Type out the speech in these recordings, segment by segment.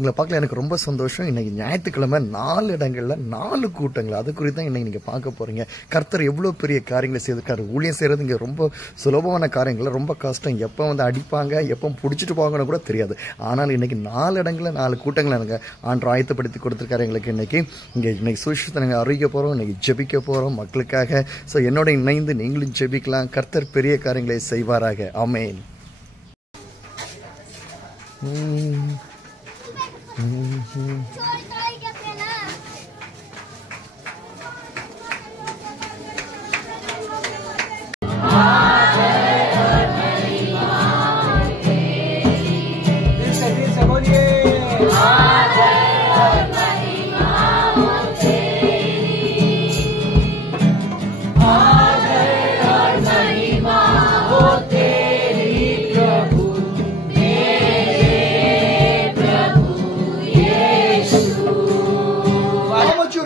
உங்களை பார்க்கல எனக்கு ரொம்ப சந்தோஷம். இன்னைக்கு ஞாயிற்றுக்கிழமை 4 இடங்கள்ல 4 கூட்டங்கள். அது குறித்து தான் இன்னைக்கு நீங்க பார்க்க போறீங்க. கர்த்தர் எவ்வளவு பெரிய காரியங்களை செய்திருக்காரு. ஊழியம் செய்யறது இங்க ரொம்ப சுலபமான காரியங்கள், ரொம்ப கஷ்டம். எப்போ அடிப்பாங்க, எப்போ பிடிச்சிட்டு போவாங்கன்னு கூட தெரியாது. ஆனால் இன்னைக்கு 4 இடங்கள்ல 4 கூட்டங்கள் எனக்கு ஆண்டு ஆயத்தப்படுத்தி கொடுத்துருக்காரு எங்களுக்கு. இன்னைக்கு சுவிசேஷத்தை நாங்கள் அறிவிக்க போறோம், இன்னைக்கு ஜெபிக்க போறோம் மக்களுக்காக. ஸோ என்னோட இணைந்து நீங்களும் ஜெபிக்கலாம். கர்த்தர் பெரிய காரியங்களை செய்வாராக. ஆமென்.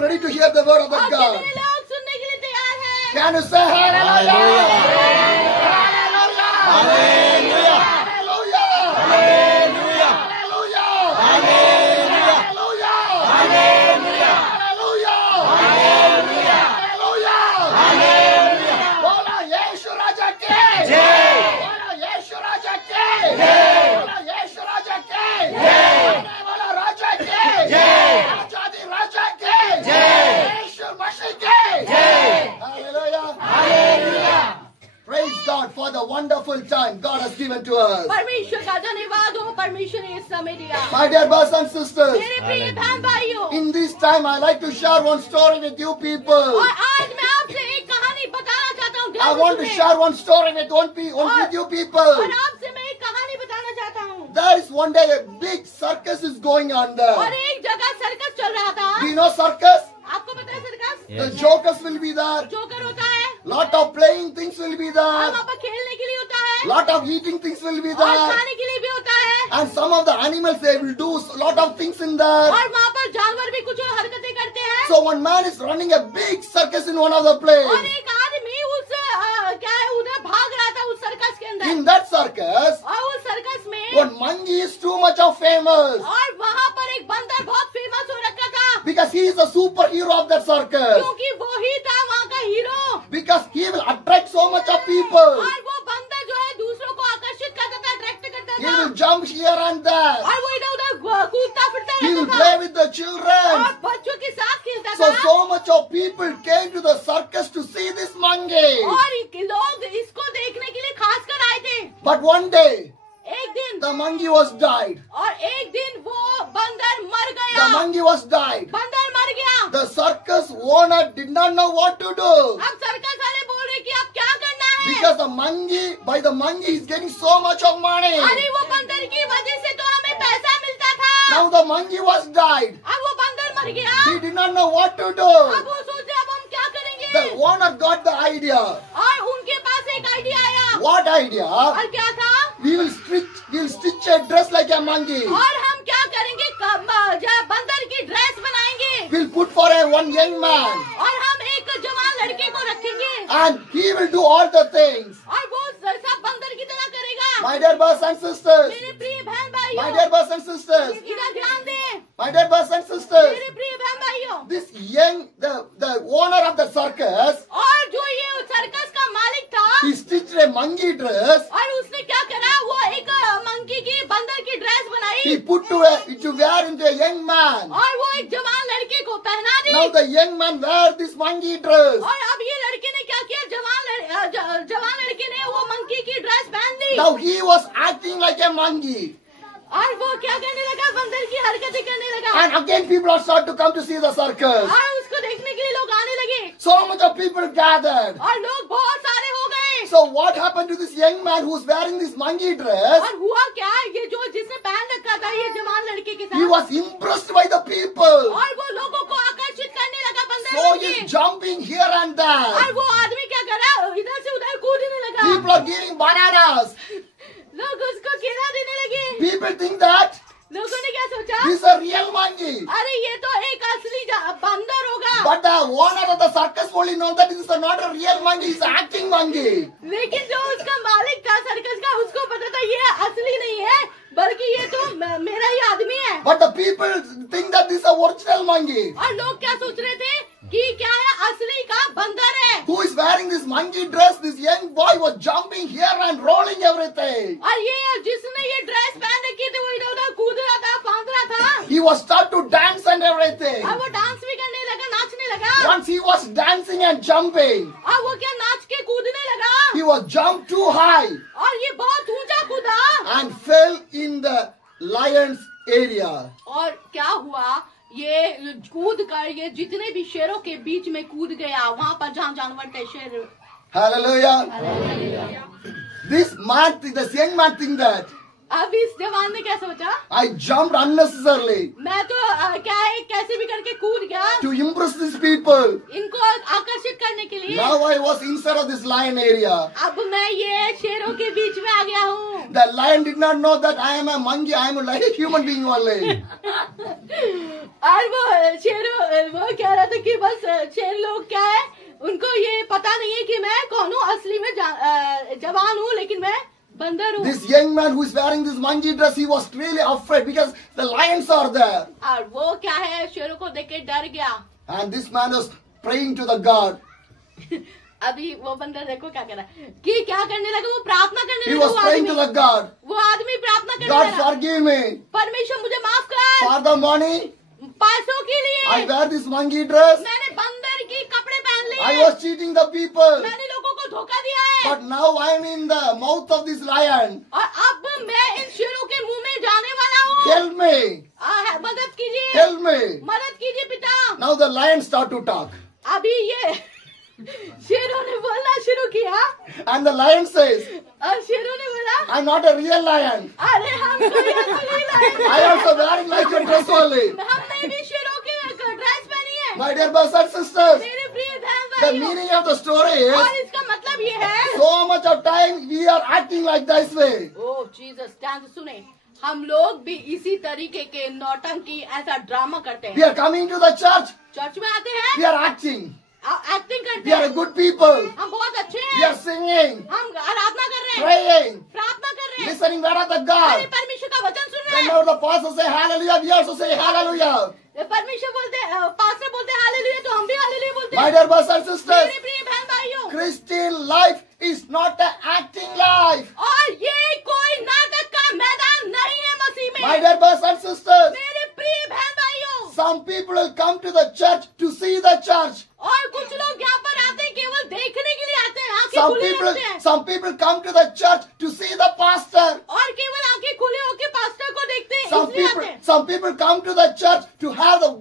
Ready to hear the word of God? Can you say hallelujah? Hallelujah! Hallelujah! Hallelujah! Hallelujah! Hallelujah! Hallelujah! Hallelujah! Hallelujah! Bola Yeshu Raja ki jai! Bola Yeshu Raja ki jai! Bola Yeshu Raja ki jai! Bola Raja ki jai! Rajadi Raja ki Yeshu Mashiach ki jai! Hallelujah! Hallelujah! Praise God for the wonderful time God has given to us. परमेश्वर का धन्यवाद हो, परमेश्वर ने इस समय दिया। My dear brothers and sisters, मेरे प्रिय बहन भाइयों, in this time I like to share one story with you people. और आज मैं आपसे एक कहानी बताना चाहता हूँ। I want to share one story with you people. और आपसे मैं एक कहानी बताना चाहता हूँ। There is one day a big circus is going on there. और एक जगह सर्कस चल रहा था। Do you know circus? आपको पता है circus? The jokers will be there. Joker होता है। Lot of playing things will be और there. वहाँ पर खेलने के लिए होता है। Lot of eating things will be और there. खाने के लिए भी होता है। And some of the animals they will do lot of things in there. और वहाँ पर जानवर भी कुछ हरकतें करते हैं। So one man is running a big circus in one of the और place. एक आदमी उस क्या है उधर भाग रहा था उस सर्कस के अंदर। In that circus, और उस सर्कस में one monkey is too much of famous. और वहाँ पर एक बंदर बहुत फेमस हो रखा था। Because he is the superhero of that circus. क्योंकि वो ही था वहाँ का hero. Because he will attract so much of people. और वो बंदर जो है दूसरों को आकर्षित करता था, अट्रैक्ट करता He था। will jump here and there. और वो इधर उधर कूदता फिरता He will रहता play था। with the children. और बच्चों के साथ खेलता So था। much of people came to the circus to see this monkey. और लोग इसको देखने के लिए खास कर आए थे। But one day, एक दिन the monkey was died. और एक दिन वो बंदर मर The गया। monkey was died. बंदर मर गया। The circus owner did not know what to do. अब सर्कस वाले बोल रहे कि अब क्या करना है? Because by the monkey is getting so much of money. अरे वो बंदर की वजह से तो हमें पैसा मिलता था। Now the monkey was died. अब वो बंदर मर गया। He did not know what to do. अब वो सोच रहे अब हम क्या करेंगे? The owner got the idea. और उनके पास एक आइडिया आया। What idea? और क्या था? We will stitch a dress like a monkey. और हम क्या करेंगे? बंदर की ड्रेस बनाएंगे। We'll put for one young man. और हम एक जवान लड़के को रखेंगे। And he will do all the things. और वो सब बंदर की तरह करेगा। My dear brothers and sisters. मेरे प्रिय बहन My भाइयों, dear brothers and sisters. इधर ध्यान दे। My dear brothers and sisters. मेरे प्रिय बहन भाइयों, This the owner of the circus, और जो ये सर्कस का मालिक था, he stitched a monkey dress. और उसने क्या करा? वो एक मंकी की बंदर की ड्रेस बनाई। He put to wear into a young man. और वो एक जवान लड़के को पहना दी। Now the young man wear this monkey dress. और अब ये लड़के ने क्या किया? जवान लड़के ने वो मंकी की ड्रेस पहन दी। Now he was acting like a monkey. और वो क्या करने लगा? बंदर की हरकतें करने लगा। And again people are start to come to see the circus. और उसको देखने के लिए लोग आने लगे। So much of people gathered. और लोग बहुत सारे हो गए। So what happened to this young man who's wearing this monkey dress? और हुआ क्या? ये जो जिसने पहन रखा था ये जवान लड़के के He साथ, was impressed by the people. और वो लोगों को आकर्षित करने लगा बंदर So बन के। he's jumping here and और there. वो आदमी क्या करा? इधर से उधर कूदने लगा। People are giving bananas. लोग उसको केला देने लगे। People think that लोगों ने क्या सोचा? this is a real monkey. अरे ये तो एक असली बंदर होगा। But the owner of the circus only know that this is not a real monkey, it's an acting monkey. लेकिन जो उसका मालिक था सर्कस का, उसको पता था ये असली नहीं है, बल्कि ये तो मेरा ही आदमी है। But the people think that this is a original monkey. और लोग क्या सोच रहे थे कि क्या है, असली का बंदर है। Who is wearing this monkey dress? This young boy was jumping here and rolling everything. और ये जिसने ये ड्रेस पहन रखी थी वो इधर उधर कूद रहा था, फांद रहा था, He was start to dance and everything. और वो डांस भी करने लगा, नाचने लगा। Once he was dancing and jumping, और वो क्या नाच के कूदने लगा, he was jumped too high और ये बहुत ऊंचा कूदा, and fell in the lion's area. और क्या हुआ, ये कूद कर ये जितने भी शेरों के बीच में कूद गया, वहां पर जहाँ जानवर थे, शेर। Hallelujah. This man, this young man think that अब इस जवान ने क्या सोचा, I jumped unnecessarily मैं तो क्या है, कैसे भी करके कूद गया to impress these people. इनको आकर्षित करने के लिए। Now I was inside of this lion area. अब मैं ये शेरों के बीच में आ गया हूँ। The lion did not know that I am a monkey. I am like a human being only. और वो शेरों वो कह रहा था कि बस शेर लोग क्या है, उनको ये पता नहीं है कि मैं कौन हूँ, असली में जवान हूँ लेकिन मैं बंदर हूँ। This young man who is wearing this monkey dress, he was really afraid because the lions are there. और वो क्या है, शेरों को देख के डर गया। And this man was praying to the God. अभी वो बंदर देखो क्या कर रहा है, कि क्या करने लगा, वो प्रार्थना करने He लगा। was praying to the God. वो आदमी प्रार्थना करने God लगा, forgive me परमेश्वर मुझे माफ कर, for the money. पैसों के I लिए wear this monkey dress. मैंने बंदर की कपड़े पहन लिए, I was cheating the people. मैंने लोगों को धोखा दिया है, But now I am in the mouth of this lion. और अब मैं इन शेरों के मुंह में जाने वाला हूँ। Help me. मदद कीजिए, Help me. मदद कीजिए पिता। Now the lion start to talk. अभी ये शेरों ने बोलना शुरू किया, And the lion says, और शेरों ने बोला, I'm not a real lion. अरे हम कोई असली lion I also wearing like your dress only. हमने भी शेरों के ड्रेस पहनी है। My dear brothers and sisters, मेरे प्रिय बहन the भाइयों, meaning of the story और is इसका मतलब ये है, so much of time we are acting like this way. Oh Jesus, ध्यान से सुने, हम लोग भी इसी तरीके के नौटंकी ऐसा ड्रामा करते We हैं। are coming to the church. Church में आते हैं, We are acting. एक्टिंग करते We are हैं, good people. हम बहुत अच्छे We हैं, are singing, हम आराधना कर रहे हैं, praying, प्रार्थना कर रहे हैं, listening word of the अरे God. परमेश्वर का वचन सुन रहे हैं। Whenever the pastor say hallelujah, we also say hallelujah. परमेश्वर बोलते, पास्टर बोलते हैं हालेलुया, तो हम भी हालेलुया बोलते My हैं। dear brothers and sisters, मेरे प्रिय बहन भाइयों, Christian life is not an acting life. और ये कोई नाटक का मैदान नहीं है मसीह में। My dear brothers and sisters, मेरे प्रिय बहन भाइयों, some people will come to the church to see the church. और कुछ लोग यहाँ पर आते हैं केवल देखने के लिए आते हैं, आंखें खुली रखते हैं, Some people come to the church to see the pastor. और केवल आंखें खुले होकर पास्टर को देखते हैं, इसलिए आते हैं। Some people come to the church to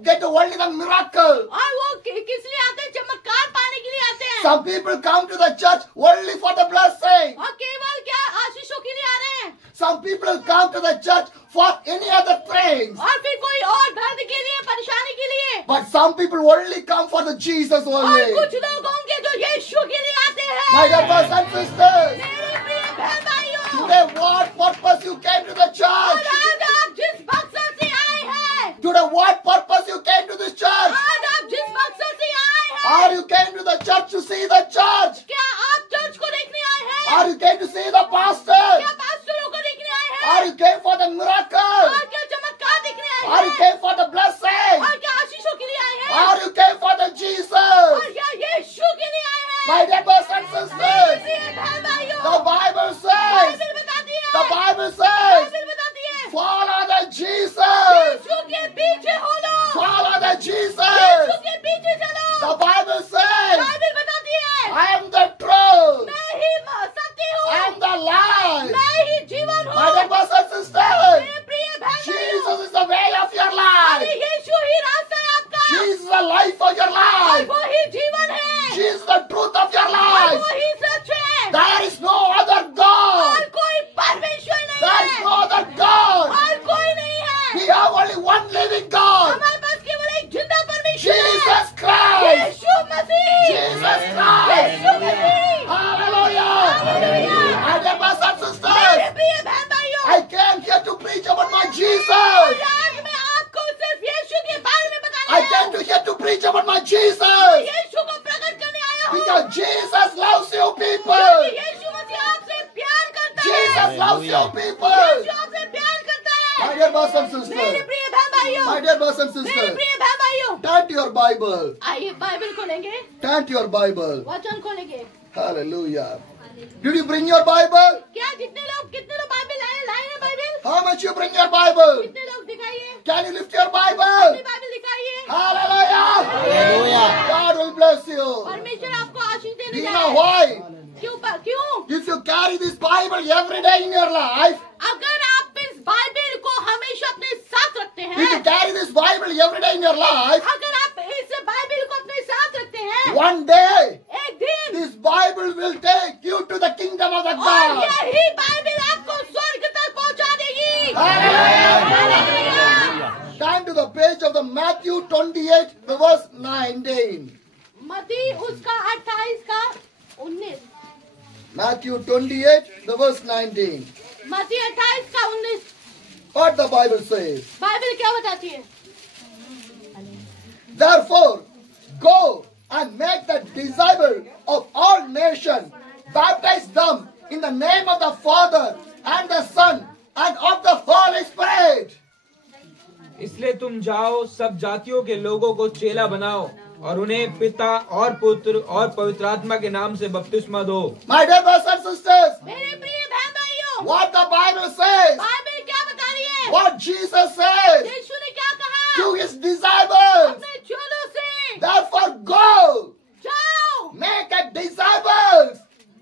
get only the miracle. और वो किस लिए आते हैं, चमत्कार पाने के लिए आते हैं। Some people come to the church only for the blessing. और केवल क्या आशीषों के लिए आ रहे हैं। Some people come to the church for any other things. और फिर कोई और दर्द के लिए, परेशानी के लिए। But some people only come for the Jesus और only. कुछ लोग होंगे जो यीशु के लिए आते हैं। My dear brothers and sisters, मेरे प्रिय बहन भाइयों, today what purpose you came to the और church? आज आप जिस मकसद से आए हैं, Today what purpose you came to this church? आज आप जिस मकसद से आए हैं, Or you came to the church to see the church? क्या आप चर्च को देखने आए हैं? Or you came to see the pastor? क्या पास्टरों को देखने आए हैं? Or you came for the miracle? और क्या चमत्कार देखने आए Or you हैं? came for the blessing? और क्या आशीषों के लिए आए हैं? Or you came for the Jesus? और क्या यीशु के लिए आए हैं? My dear brothers and मेरे sisters, प्रिय बहन भाइयों, the Bible says, बाइबल बताती है, the Bible says, बाइबल बताती है, follow the Jesus. यीशु के पीछे हो लो, Follow the Jesus. यीशु के पीछे चलो। The Bible says, बाइबल बताती है, I am the truth. मैं ही सत्य I हूँ, am the life. मैं ही जीवन My dear हूँ। brothers and sisters, मेरे प्रिय बहन भाइयों, Jesus is the way of your अरे life. यीशु ही रास्ता है आपका, Jesus is the life of your और life. वो ही जीवन है, Jesus is the truth of your और life. वो ही सच है, There is no other और God. कोई परमेश्वर नहीं There is है, no other God. और कोई नहीं है। We have only one living God. हमारे पास केवल एक जिंदा परमेश्वर है, Jesus Christ. Yeshu Masih, Jesus Christ. Yeshu Masih. Hallelujah. Hallelujah. My dear brothers and मेरे sisters, प्रिय बहन भाइयों, I came here to preach about my और Jesus. आज मैं आपको सिर्फ यीशु के बारे में बताने I आया came हूँ। to here to preach about my Jesus. यीशु को प्रकट करने आया हूँ, Because Jesus loves you क्योंकि people. यीशु मसीह आपसे प्यार करता है, Jesus loves you people. यीशु आपसे प्यार करता है। My My dear brothers and मेरे sisters, प्रिय बहन भाइयों, my dear brothers and मेरे sisters, प्रिय बहन भाइयों, turn to your Bible. आइए बाइबल खोलेंगे, Turn to your Bible. वचन खोलेंगे। Hallelujah. Did you bring your Bible? क्या कितने लोग बाइबल लाए हैं Bible? How much you bring your Bible? कितने लोग दिखाइए, Can you lift your अपनी Bible? बाइबल दिखाइए। Hallelujah. Hallelujah. God will bless you. परमेश्वर आपको आशीष Do देने you जा know रहा है। why? क्यों? If you carry this Bible every day in your life, अगर आप इस बाइबल को हमेशा अपने साथ रखते if you हैं, carry this Bible every day in your life, अगर आप इस बाइबल को अपने साथ रखते हैं, one day एक दिन this Bible will take you to the kingdom of the और God. यही बाइबल आपको स्वर्ग तक पहुंचा देगी। Hallelujah. Turn to the page of the Matthew 28, the verse 19. मत्ती उसका 28 का 19, Matthew 28, the verse 19. मत्ती 28 का 19 What the Bible says. Bible क्या बताती है? Therefore, go and make the disciples of all nations, baptize them in the name of the Father and the Son and of the Holy Spirit. इसलिए तुम जाओ, सब जातियों के लोगों को चेला बनाओ और उन्हें पिता और पुत्र और पवित्र आत्मा के नाम से बपतिस्मा दो। My dear brothers and sisters, मेरे प्रिय बहन भाइयों, what the Bible says, Bible क्या बता रही है? what Jesus says यीशु ने क्या कहा? to his disciples. अपने चेलों से Therefore, go, जाओ, make a disciples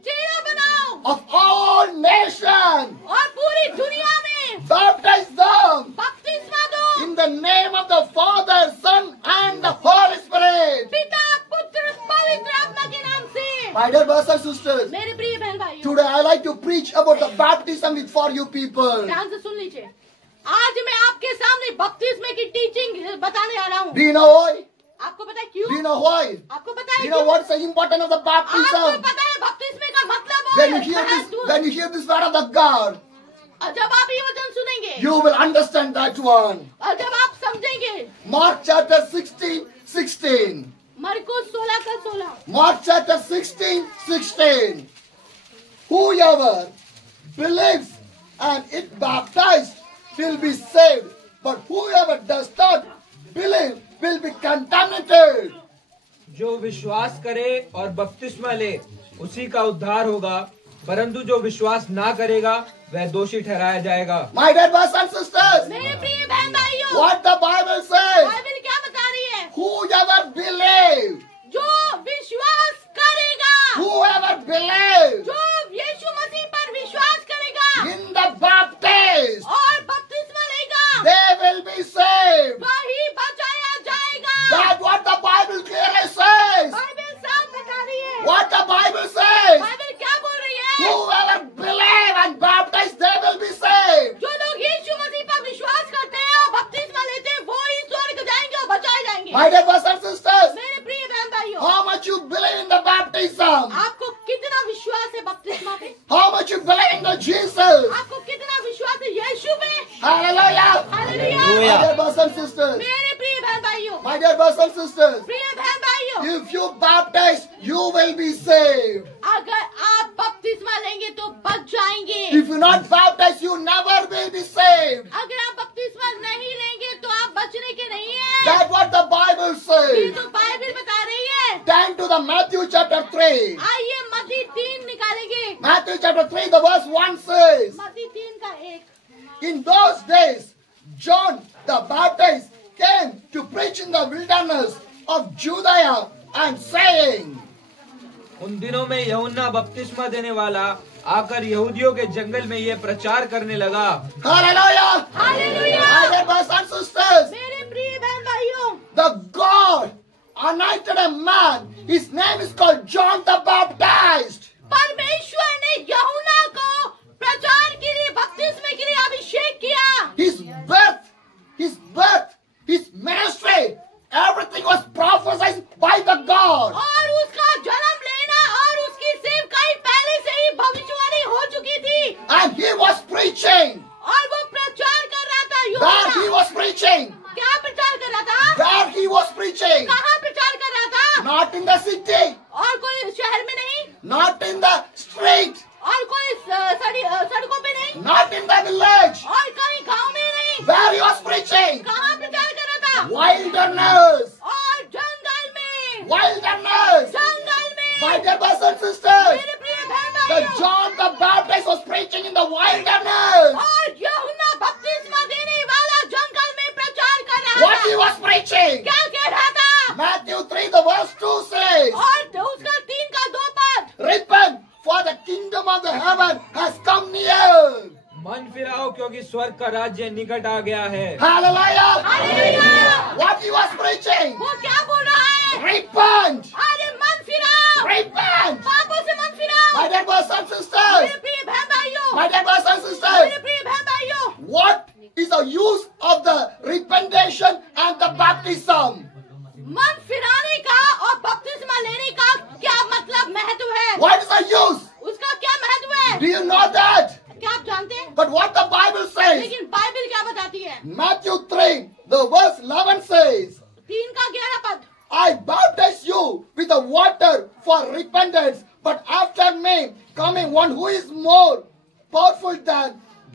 चेला बनाओ of all nations, और पूरी दुनिया में baptize them बपतिस्मा दो, in the name of the Father, Son, and the Holy Spirit. पिता पुत्र पवित्र आत्मा के नाम से। My dear brothers and sisters, मेरे प्रिय बहन भाइयों, today I like to preach about the baptism with for you people. ध्यान से सुन लीजिए। आज मैं आपके सामने बपतिस्मे की टीचिंग बताने आ रहा हूँ। Do you know why? आपको पता है Do you क्यों? know why? आपको पता Do है you know क्यों? what's the importance of the आपको baptism? पता है बपतिस्मे का मतलब When you hear this word of the God, और जब आप ये वचन सुनेंगे you will understand that one. और जब आप समझेंगे, Mark chapter 16, 16. मरकुस 16 का 16, Mark chapter 16, 16. Whoever believes and is baptized will be saved, but whoever does not believe will be contaminated. जो विश्वास करे और बपतिस्मा ले उसी का उद्धार होगा, परंतु जो विश्वास ना करेगा वह दोषी ठहराया जाएगा। My dear brothers and sisters, मेरे प्रिय बहन भाइयों, what the Bible says, Bible क्या बता रही है? whoever believes, जो विश्वास करेगा, whoever believes जो यीशु मसीह पर विश्वास करेगा in the baptized, और बपतिस्मा लेगा, they will be saved. वही बचाया जाएगा। That's what the Bible clearly says. Bible साफ बता रही है। What the Bible says, Bible क्या बोल रही है? whoever believe and baptized, they will be saved. जो लोग यीशु मसीह पर विश्वास करते हैं और बपतिस्मा लेते हैं, वो ही स्वर्ग जाएंगे और बचाए जाएंगे। My dear brothers and sisters, मेरे प्रिय बहन भाइयों, how much you believe in the baptism? आपको कितना विश्वास है बपतिस्मा पे? How much you believe in the Jesus? आपको कितना विश्वास है यीशु पे? Hallelujah. Hallelujah. My dear brothers and sisters, मेरे प्रिय बहन भाइयों, my dear brothers and sisters, प्रिय बहन भाइयों, if you baptize, you will be saved. अगर आप बपतिस्मा लेंगे तो बच जाएंगे। If you not baptize, you never will be saved. अगर आप बपतिस्मा नहीं लेंगे तो आप बचने के नहीं हैं। That's what the Bible ये says. तो बाइबल बता रही है। Turn to the Matthew chapter 3. आइए मत्ती 3 निकालेंगे। Matthew chapter 3, the verse 1 says, मत्ती 3 का 1। in those days, John the Baptist came to preach in the wilderness of Judea and saying, उन दिनों में यूहन्ना बपतिस्मा देने वाला आकर यहूदियों के जंगल में ये प्रचार करने लगा। Hallelujah! Hallelujah. My dear brothers and sisters, मेरे प्रिय बहन भाइयों, the God anointed a man. His name is called John the Baptist. परमेश्वर ने यूहन्ना को प्रचार के लिए, बपतिस्मे के लिए अभिषेक किया। His ministry, everything was prophesied by the God. और उसका जन्म लेना और उसकी सेवकाई पहले से ही भविष्यवाणी हो चुकी थी। And he was preaching. और वो प्रचार कर रहा था। Where he यूहन्ना was preaching. क्या प्रचार कर रहा था? Where he was preaching. कहाँ प्रचार कर रहा था? Not in the city. और कोई शहर में नहीं, Not in the street. और कोई सड़कों पे नहीं, Not in the village. और कहीं गांव में नहीं। was preaching? कहाँ प्रचार कर रहा था? Wilderness. और जंगल में, Wilderness. जंगल में। My dear brothers and sisters, मेरे प्रिय बहन the भाइयों, John the Baptist was preaching in the wilderness. और यूहन्ना बपतिस्मा देने वाला जंगल में प्रचार कर रहा What he था। was preaching? क्या कह रहा था? Matthew 3 the verse 2 says, और उसका 3 का 2 पद, repent for the kingdom of the heaven has come near. मन फिराओ क्योंकि स्वर्ग का राज्य निकट आ गया है। Hallelujah. Hallelujah. What he was preaching? वो क्या बोल रहा है? Repent. अरे मन फिराओ, Repent. पापों से मन फिराओ। My dear brothers and मेरे sisters, प्रिय बहन भाइयों, my dear brothers and मेरे sisters, प्रिय बहन भाइयों, what is the use of the repentation and the baptism? मन फिराने का और बपतिस्मा लेने का क्या मतलब महत्व है? What is the use? उसका क्या महत्व है? Do you know that? क्या आप जानते हैं? But what the Bible says, लेकिन बाइबल क्या बताती है? Matthew 3, the verse 11 says, 3 का 11 पद, I baptize you with the water for repentance, but after me coming one who is more powerful than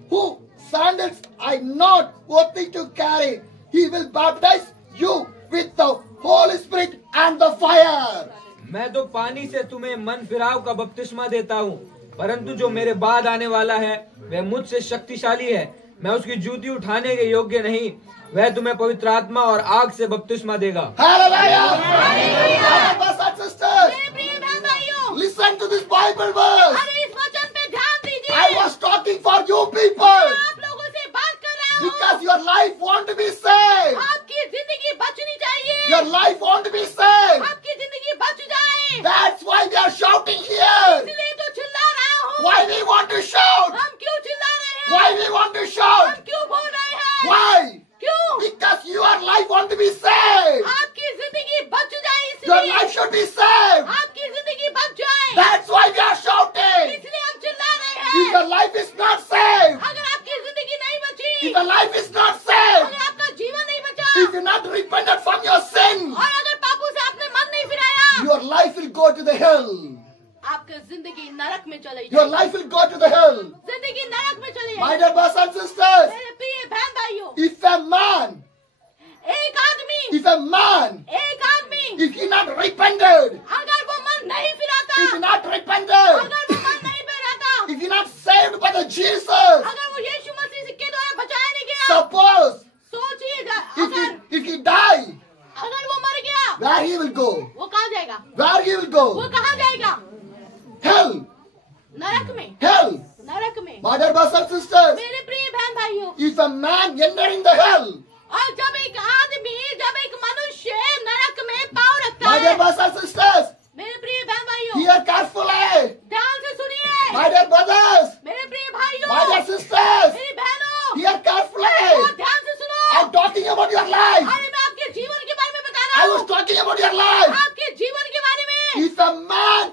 who sandals I not worthy to carry. He will baptize you with the Holy Spirit and the fire. मैं तो पानी से तुम्हें मन फिराव का बपतिस्मा देता हूँ, परंतु जो मेरे बाद आने वाला है वह मुझसे शक्तिशाली है। मैं उसकी जूती उठाने के योग्य नहीं। वह तुम्हें पवित्र आत्मा और आग से बपतिस्मा देगा। Hallelujah! Brothers and sisters, मेरे प्रिय बहन भाइयों, listen to this Bible verse. अरे इस वचन पे ध्यान दीजिए। I was talking for you people मैं आप लोगों से बात कर रहा हूँ। because your life want to be saved. आपकी जिंदगी बचनी चाहिए। Your life want to be saved. आपकी जिंदगी बच जाए। That's why we are shouting here. इसलिए तो चिल्ला रहा हूँ। Why we want to shout? हम क्यों चिल्ला रहे हैं? Why we want to shout? हम क्यों बोल रहे हैं? Why? क्यों? Because your life want to be saved. आपकी जिंदगी बच जाए Your इसलिए। life should be saved. आपकी जिंदगी बच जाए। That's why we are shouting. इसलिए हम चिल्ला रहे If हैं। your life is not saved, अगर आपकी जिंदगी नहीं बची, if your life is not saved, अगर आपका जीवन नहीं बचा, if you're not repented from your sin, और अगर पापों से आपने मन नहीं फिराया, your life will go to the hell. आपकी जिंदगी नरक में चली Your जाएगी। life will go to the hell. जिंदगी नरक में चली My जाएगी। dear brothers and sisters, मेरे प्रिय बहन भाइयों, if a man, एक आदमी, if he not repented, अगर वो मन नहीं फिराता, if he not repented, अगर वो मन नहीं फिराता, if he not saved by the Jesus, अगर वो यीशु मसीह के द्वारा बचाया नहीं गया, suppose सोचिए if he die, अगर वो मर गया, where he will go? वो कहाँ जाएगा? Where he will वो go? कहाँ जाएगा? Hell. नरक में। Hell. नरक में। My dear brothers and sisters, मेरे प्रिय बहन भाइयों, if a man entering the hell, और जब एक आदमी, जब एक मनुष्य नरक में पाँव रखता my dear है, brothers and sisters, मेरे प्रिय बहन भाइयों, hear carefully. ध्यान से सुनिए। My dear brothers, मेरे प्रिय भाइयों, my dear sisters, मेरी बहनों, hear और carefully. ध्यान से सुनो। I'm talking about your life. अरे मैं आपके जीवन के बारे में बता रहा I हूँ। was talking about your life. आपके जीवन के बारे में। If a man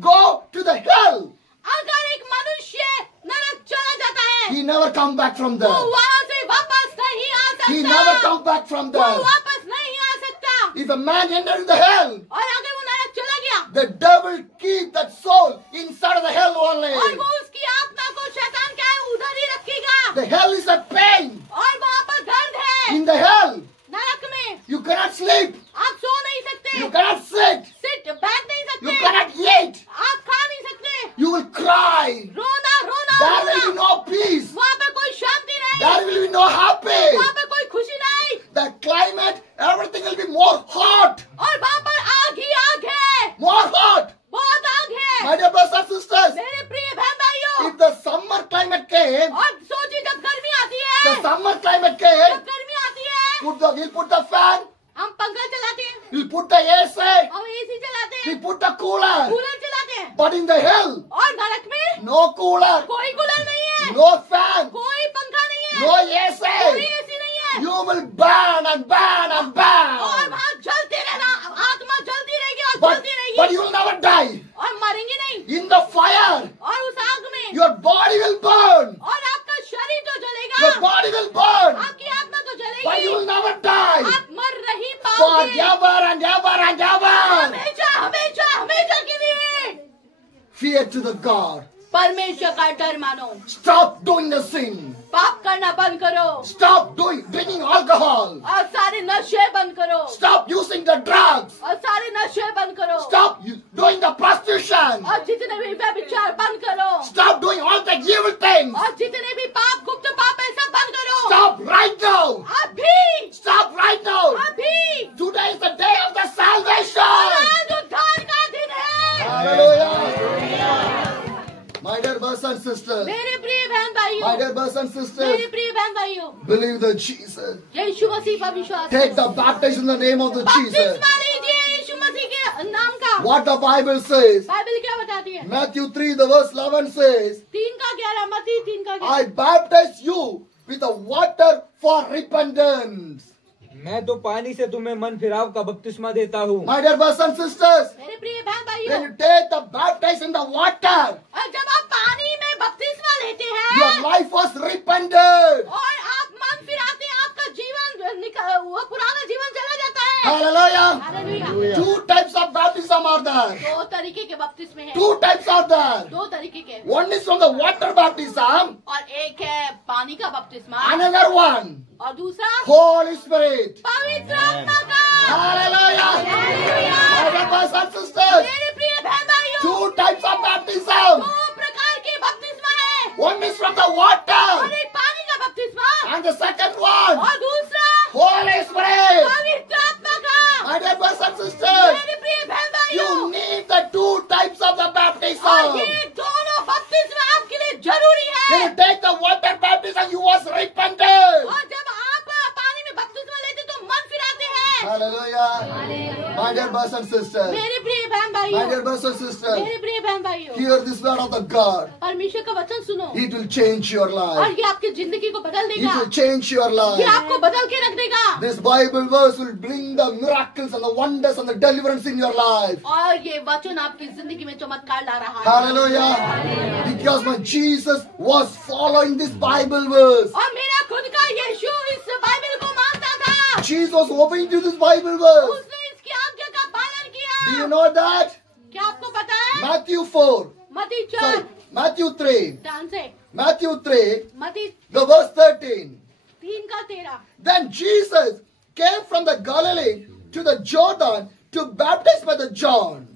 go to the hell, अगर एक मनुष्य नरक चला जाता है, he never come back from वो there. वहाँ से वापस नहीं आ सकता। He never come back from वो there. वापस नहीं आ सकता। If a man enter the hell, और अगर वो नरक चला गया, the devil keep that soul inside of the hell only. और वो उसकी आत्मा को शैतान क्या है उधर ही रखेगा। The hell is a pain. और वहाँ पर दर्द है। In the hell, नरक में you cannot sleep. आप सो नहीं सकते, You cannot sit. बैठ नहीं You सकते, cannot eat. आप खा नहीं सकते, You will cry. रोना रोना There will be रोना। no peace. वहाँ पर कोई शांति नहीं, There will be no happy. वहाँ पर कोई खुशी नहीं, The climate, everything will be more hot. और वहाँ पर आग ही आग है, More hot. बहुत आग है। My dear brothers and sisters, मेरे प्रिय बहन भाइयों, if the summer climate came, और सोचिए जब गर्मी आती है, the summer climate came, जब गर्मी आती है, we'll put the fan, हम पंखा चलाते हैं, we'll put the AC, हम एसी चलाते हैं, we'll put the cooler. Cooler चलाते हैं। But in the hell, और नरक में no cooler, कोई कूलर नहीं है, no fan, कोई पंखा नहीं है, no कोई AC. एसी नहीं है, You will burn and burn and और burn. वहाँ जलते रहना, आत्मा जलती रहेगी और But जलती you रहेगी, will never die. और मरेंगे नहीं। In the fire, और उस आग में your body will burn. और आपका शरीर तो जलेगा, Your body will burn. आपकी आत्मा तो But जलेगी, you will never die. आप मर नहीं पाओगे, Forever and ever and ever. हमेशा हमेशा हमेशा के लिए। Fear to the God. परमेश्वर का डर मानो, Stop doing the sin. पाप करना बंद करो Stop drinking alcohol. और सारे नशे बंद करो Stop using the drugs. और सारे नशे बंद करो Stop doing the prostitution. और जितने भी व्यभिचार बंद करो Stop doing all the evil things. और जितने भी पाप गुप्त पाप है सब बंद करो Stop right now. अभी Stop right now. अभी Today is the day of the salvation. आज उद्धार का दिन है Hallelujah. My dear brothers and sisters. मेरे प्रिय बहन भाइयों My dear brothers and मेरे sisters. प्रिय बहन भाइयों Believe the Jesus. यीशु मसीह पर विश्वास Take करो the baptism in the name of the Jesus. बपतिस्मा लीजिए यीशु मसीह के नाम का What the Bible says. Bible क्या बताती है Matthew 3 the verse 11 says, 3:11 मत्ती 3:11 I baptize you with the water for repentance. मैं तो पानी से तुम्हें मन फिराव का बपतिस्मा देता हूँ। My dear brothers and sisters, मेरे प्रिय बहन भाइयों when you take the baptism in the water, और जब आप पानी में बपतिस्मा लेते your हैं life was repented. और आप मन फिराते हैं आपका जीवन वो पुराना जीवन चला जाता है Hallelujah. Hallelujah 2 types of baptism are there. दो तरीके के बपतिस्मे हैं 2 types are there. दो तरीके के One is from the water baptism, और एक है पानी का बपतिस्मा another one, और दूसरा Holy Spirit. पवित्र आत्मा का Hallelujah. Hallelujah My dear brothers and sisters, मेरे प्रिय बहन भाइयों 2 types of baptism. दो प्रकार के बपतिस्मा है One is from the water, और एक पानी का बपतिस्मा and the second one, और दूसरा Holy Spirit. पवित्र आत्मा का My dear brothers and sisters, मेरे प्रिय बहन भाइयों you need the 2 types of the और baptism. ये दोनों बपतिस्मा आपके लिए जरूरी है When you take the water baptism, you was repented. और जब आप पानी में बपतिस्मा लेते तो मन फिराते हैं Hallelujah. My dear brothers and sisters, मेरे प्रिय बहन my भाइयों dear brothers and sisters, मेरे प्रिय बहन भाइयों hear this word of the God. परमेश्वर का वचन सुनो It will change your और life. ये आपकी जिंदगी को बदल It देगा will change your ये life. आपको बदल के रख देगा This Bible verse will bring the miracles and the wonders and the deliverance in your life. और ये वचन आपकी जिंदगी में चमत्कार ला रहा है Hallelujah. Because my Jesus was following this Bible verse. और मेरा खुद का यीशु इस बाइबल को मानता था Jesus was obeying to this Bible verse. उसने इसकी आज्ञा का पालन Do you किया know that? क्या आपको पता है Matthew 4. मती Sorry, 4 Matthew 3. ध्यान से Matthew 3, मती the verse 13. 3:13 Then Jesus came from the Galilee to the Jordan to baptize by the John.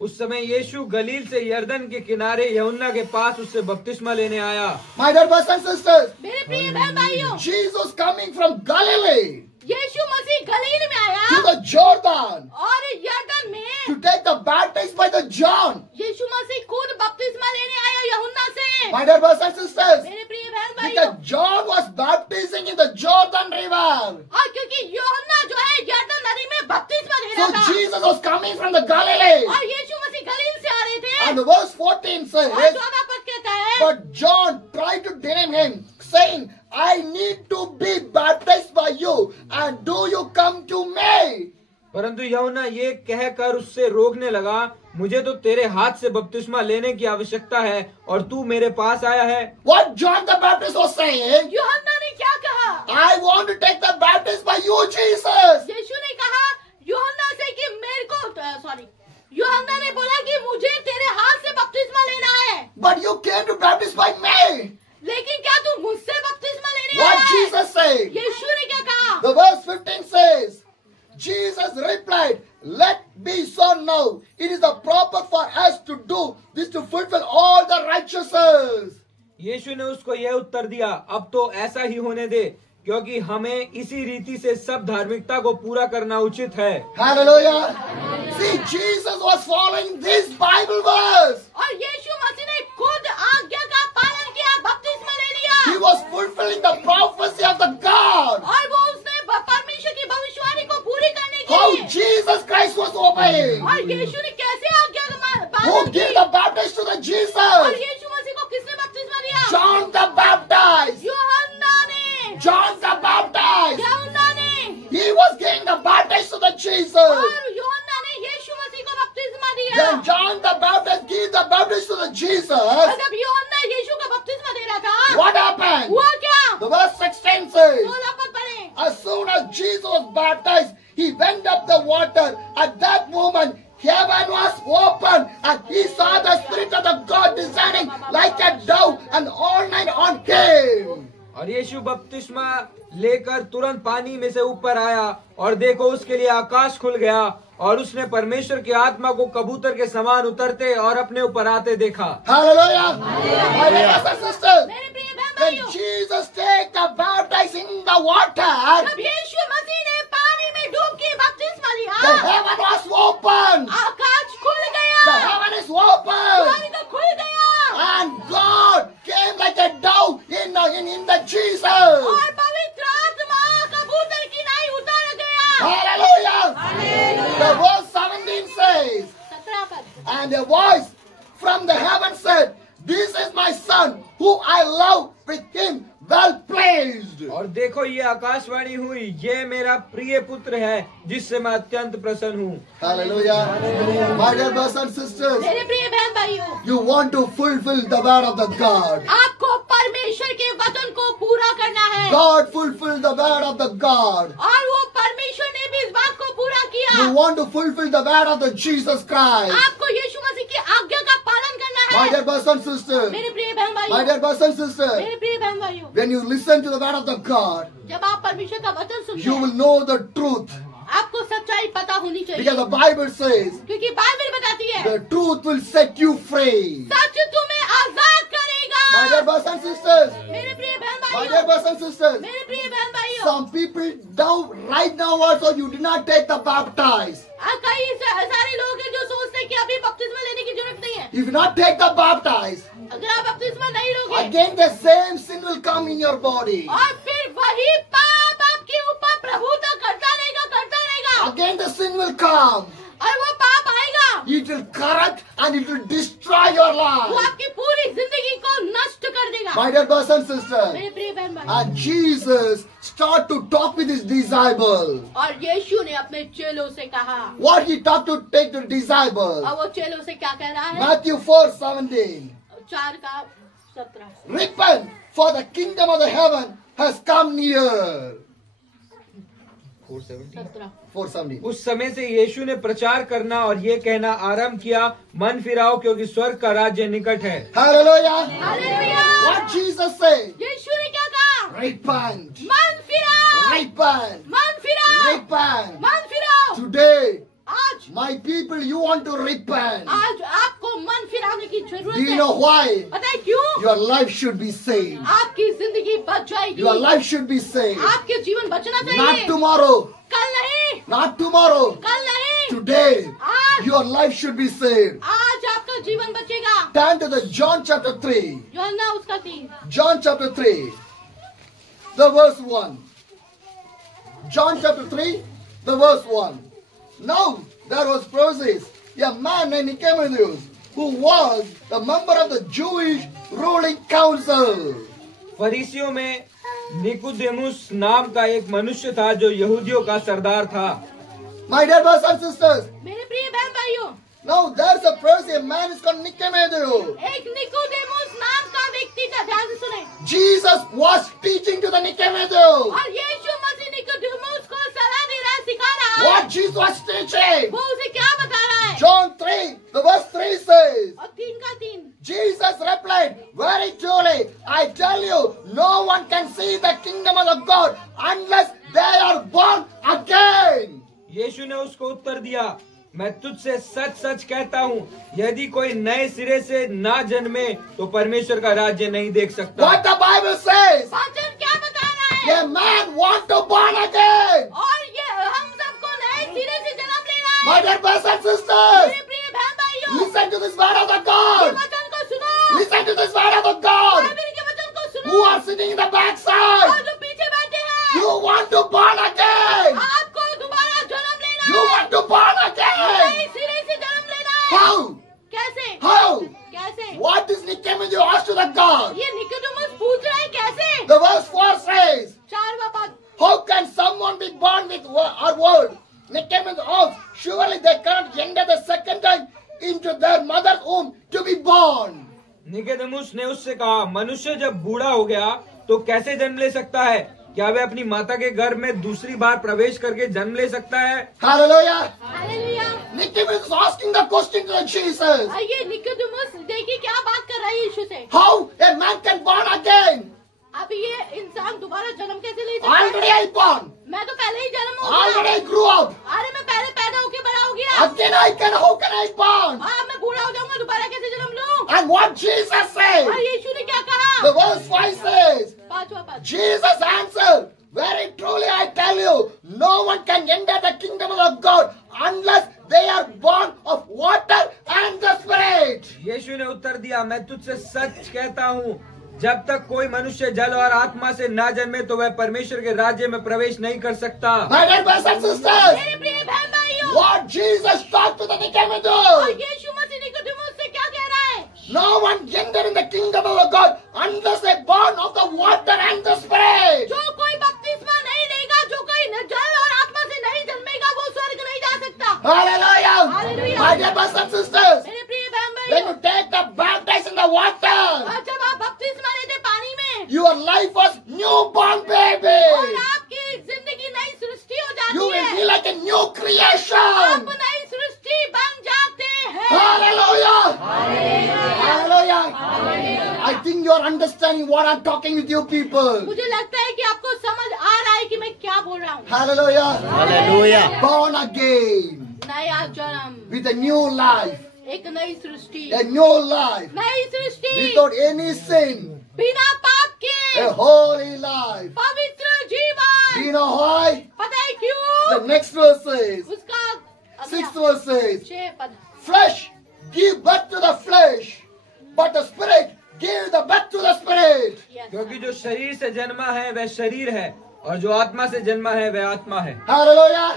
उस समय यीशु गलील से यरदन के किनारे यूहन्ना के पास उससे बपतिस्मा लेने आया। My dear brothers and sisters, मेरे प्रिय बहन भाइयों Jesus coming from Galilee यीशु मसीह गलील में to आया the Jordan और यरदन में to take the baptism by the John. यीशु मसीह खुद बपतिस्मा लेने आया यूहन्ना से My dear brothers and sisters, मेरे प्रिय बहन भाइयों because John was baptizing in the Jordan River. और क्योंकि यूहन्ना जो है यरदन नदी में बपतिस्मा ले So रहा था Jesus was coming from the Galilee. और यीशु मसीह गलील से आ रहे थे And the verse 14 और says, 14 पद कहता है but John tried to deny him, saying, I need to be baptized by you, and do you come to me? परंतु यूहन्ना ये कहकर उससे रोकने लगा, मुझे तो तेरे हाथ से बपतिस्मा लेने की आवश्यकता है और तू मेरे पास आया है। What John the Baptist was saying, यूहन्ना ने क्या कहा I want to take the baptism by you, Jesus. यीशु ने कहा यूहन्ना से कि मेरे को यूहन्ना ने बोला कि मुझे तेरे हाथ से बपतिस्मा लेना है But you came to baptize by me. लेकिन क्या तू मुझसे बपतिस्मा लेने What आया है Jesus said? यीशु ने क्या कहा The verse 15 says, Jesus replied, let be so now. It is the proper for us to do this to fulfill all the righteousness. यीशु ने उसको यह उत्तर दिया, अब तो ऐसा ही होने दे, क्योंकि हमें इसी रीति से सब धार्मिकता को पूरा करना उचित है। Hallelujah. See, Jesus was following this Bible verse. और यीशु मसीह ने खुद आज्ञा का पालन किया बपतिस्मा ले लिया He was fulfilling the prophecy of the God. और वो उसने परमेश्वर की भविष्यवाणी को पूरी करने के How लिए Jesus Christ was obeying. और यीशु ने कैसे आज्ञा का Who पालन gave किया the baptism to the और Jesus? यीशु मसीह को किसने बपतिस्मा दिया John the Baptist. यूहन्ना ने John the Baptist. यूहन्ना ने He was giving the baptism to the Jesus. और यूहन्ना ने यीशु मसीह को बपतिस्मा दिया Then John the Baptist gave the baptism to the Jesus. और जब यूहन्ना यीशु को बपतिस्मा दे रहा था What happened? हुआ क्या The verse 16 says, 16 पद पढ़े as soon as Jesus was baptized, he went up the water. At that moment, heaven was opened, and he saw the Spirit of the God descending like a dove and all night on him. और यीशु बपतिस्मा लेकर तुरंत पानी में से ऊपर आया और देखो उसके लिए आकाश खुल गया और उसने परमेश्वर की आत्मा को कबूतर के समान उतरते और अपने ऊपर आते देखा। Hallelujah. My brothers and sisters, मेरे प्रिय बहन when भाइयों, Jesus take the baptizing in the water, जब यीशु मसीह ने पानी में डूबकी बपतिस्मा the लिया, heaven was open. आकाश खुल The गया, heaven is open. स्वर्ग खुल गया And God came like a dove in the Jesus. और पवित्र आत्मा कबूतर की नाई उतर गया। Hallelujah. The verse 17 says, 17 पद, and a voice from the heaven said, this is my son who I love, with him well pleased. और देखो ये आकाशवाणी हुई, ये मेरा प्रिय पुत्र है जिससे मैं अत्यंत प्रसन्न हूँ। Hallelujah. My dear brothers and sisters, मेरे प्रिय बहन भाइयों, you want to fulfill the word of the God. आपको परमेश्वर के वचन को पूरा करना है God fulfilled the word of the God. और वो परमेश्वर ने भी इस बात को पूरा किया। You want to fulfill the word of the Jesus Christ. आपको यीशु मसीह की आज्ञा का पालन करना My है। dear brothers and sisters, मेरे प्रिय बहन my भाइयों, dear brothers and sisters, मेरे प्रिय बहन भाइयों, when you listen to the word of the God, जब आप परमेश्वर का वचन सुनते you हैं, will know the truth. आपको सच्चाई पता होनी Because चाहिए, the Bible says, क्योंकि बाइबल बताती है the truth will set you free. सच तुम्हें आजाद करेगा। My dear brothers and sisters, मेरे प्रिय बहन my dear भाइयों, brothers and sisters, मेरे प्रिय बहन भाइयों, some people now, right now also, you did not take the baptize. कई सारे लोग हैं जो सोचते हैं कि अभी बपतिस्मा लेने की जरूरत नहीं है। If you not take the baptize, अगर आप बपतिस्मा नहीं लोगे again the same sin will come in your body. और फिर वही पाप आपके ऊपर प्रभुता करता रहेगा Again the sin will come. और वो पाप आएगा, It will corrupt and it will destroy your वो life. आपकी पूरी जिंदगी को नष्ट कर देगा। My dear brothers and sisters, मेरे प्रिय बहन भाई, and Jesus start to talk with his disciples. और यीशु ने अपने चेलों से कहा, What he talked to take to disciples. और वो चेलों से क्या कह रहा है? Matthew 4:17. 4:17 Repent, for the kingdom of the heaven has come near. 4:17. उस समय से यीशु ने प्रचार करना और ये कहना आरंभ किया, मन फिराओ क्योंकि स्वर्ग का राज्य निकट है। Hallelujah. Hallelujah. What Jesus said. यीशु ने क्या कहा? Repent. मन फिराओ, Repent. मन फिराओ, Repent. मन फिराओ। Today, आज my people, you want to repent. आज आपको मन फिराने की Do जरूरत you है। know why? पता है क्यों? Your life should be saved. आपकी जिंदगी बच जाएगी, Your life should be saved. आपके जीवन बचना Not चाहिए। tomorrow. कल नहीं, Not tomorrow. कल नहीं, Today, आज your life should be saved. आज आपका जीवन बचेगा। Turn to the John chapter 3. यूहन्ना उसका 3, John chapter 3. The verse 1. John chapter 3, the verse 1. Now there was Moses, a man named Nicodemus, who was a member of the Jewish ruling council. फरीसियों में निकुदेमुस नाम का एक मनुष्य था जो यहूदियों का सरदार था। My dear brothers and sisters, मेरे प्रिय बहन भाइयों, now there's a person, a man is called Nicodemus. एक निकोदेमुस नाम का व्यक्ति था, ध्यान से सुने। Jesus was teaching to the Nicodemus. और यीशु मसीह निकोदेमुस को सलाह दे रहा है, सिखा रहा है। What Jesus was teaching? वो उसे क्या बता रहा है? John 3, the verse 3 says, और 3 का 3, Jesus replied, very truly, I tell you, no one can see the kingdom of the God unless they are born again. यीशु ने उसको उत्तर दिया, मैं तुझसे सच सच कहता हूँ, यदि कोई नए सिरे से ना जन्मे तो परमेश्वर का राज्य नहीं देख सकता। What the Bible says, वचन क्या बता रहा है? a man want to born again. और ये हम सबको नए सिरे से जन्म लेना है। My dear brothers and sisters, मेरे प्रिय बहन भाइयों, listen to this word of the ये God. वचन को सुनो। Listen to this word of the God. Bible के वचन को सुनो। Who are sitting in the और backside. जो पीछे बैठे हैं, You want to born again. आपको दोबारा जन्म लेना You है। want to born नए again. सिरे से जन्म लेना है। How? कैसे? How? कैसे? What is Nicodemus asked to the God? ये निकोदेमुस पूछ रहा है कैसे? The verse 4 says, 4वां पद, how can someone be born with our word? Nicodemus asked, surely they cannot enter the second time into their mother's womb to be born. Nicodemus ने उससे कहा, मनुष्य जब बूढ़ा हो गया तो कैसे जन्म ले सकता है? क्या वह अपनी माता के गर्भ में दूसरी बार प्रवेश करके जन्म ले सकता है? Hallelujah. Hallelujah. Nicodemus is asking the question to Jesus. आइए निकोदेमुस देखिए क्या बात कर रहा है यीशु से। How a man can born again? अब ये इंसान दोबारा जन्म कैसे ले सकता है? Already I born. मैं तो पहले ही जन्म हो Already गया। I grew up. अरे मैं पहले पैदा होके बड़ा हो गया। Again how can I born? हाँ मैं बूढ़ा हो जाऊंगा, दोबारा कैसे जन्म लूं? And what Jesus said? और यीशु ने क्या कहा? The verse 5 says, पांचवा पद। Jesus answered, very truly I tell you, no one can enter the kingdom of God unless they are born of water and the Spirit. यीशु ने उत्तर दिया, मैं तुझसे सच कहता हूँ, जब तक कोई मनुष्य जल और आत्मा से ना जन्मे तो वह परमेश्वर के राज्य में प्रवेश नहीं कर सकता। My dear brothers and sisters, मेरे प्रिय बहन भाइयों, what Jesus talked to the और Nicodemus, यीशु मसीह निकोदेमुस से क्या कह रहा है? no one enter in the kingdom of God unless they born of the water and the Spirit. जो कोई बपतिस्मा नहीं लेगा, जो कोई जल और आत्मा से नहीं जन्मेगा, वो स्वर्ग नहीं जा सकता। Hallelujah. Hallelujah. My dear brothers and sisters, मेरे प्रिय बहन when भाइयों, you take the baptize in the water, और जब आप बपतिस्मा लेते पानी में, your life was newborn baby. और आपकी जिंदगी नई सृष्टि हो You जाती will be है। like a new creation. आप नई सृष्टि बन जाते हैं। Hallelujah. Hallelujah. I think you are understanding what I'm talking with you people. मुझे लगता है कि आपको समझ आ रहा है कि मैं क्या बोल रहा हूँ। Hallelujah. Hallelujah. Born again नया जन्म, with a new life. एक नई सृष्टि, A new life. नई सृष्टि, Without any sin. बिना पाप के, A holy life. पवित्र Do जीवन। you know why? पता है क्यों? The next verse says, उसका sixth अगला verse says, 6 पद। flesh give birth to the flesh, but the spirit give the birth to the spirit. Yes. क्योंकि जो शरीर से जन्मा है वह शरीर है, और जो आत्मा से जन्मा है वह आत्मा है। Hallelujah.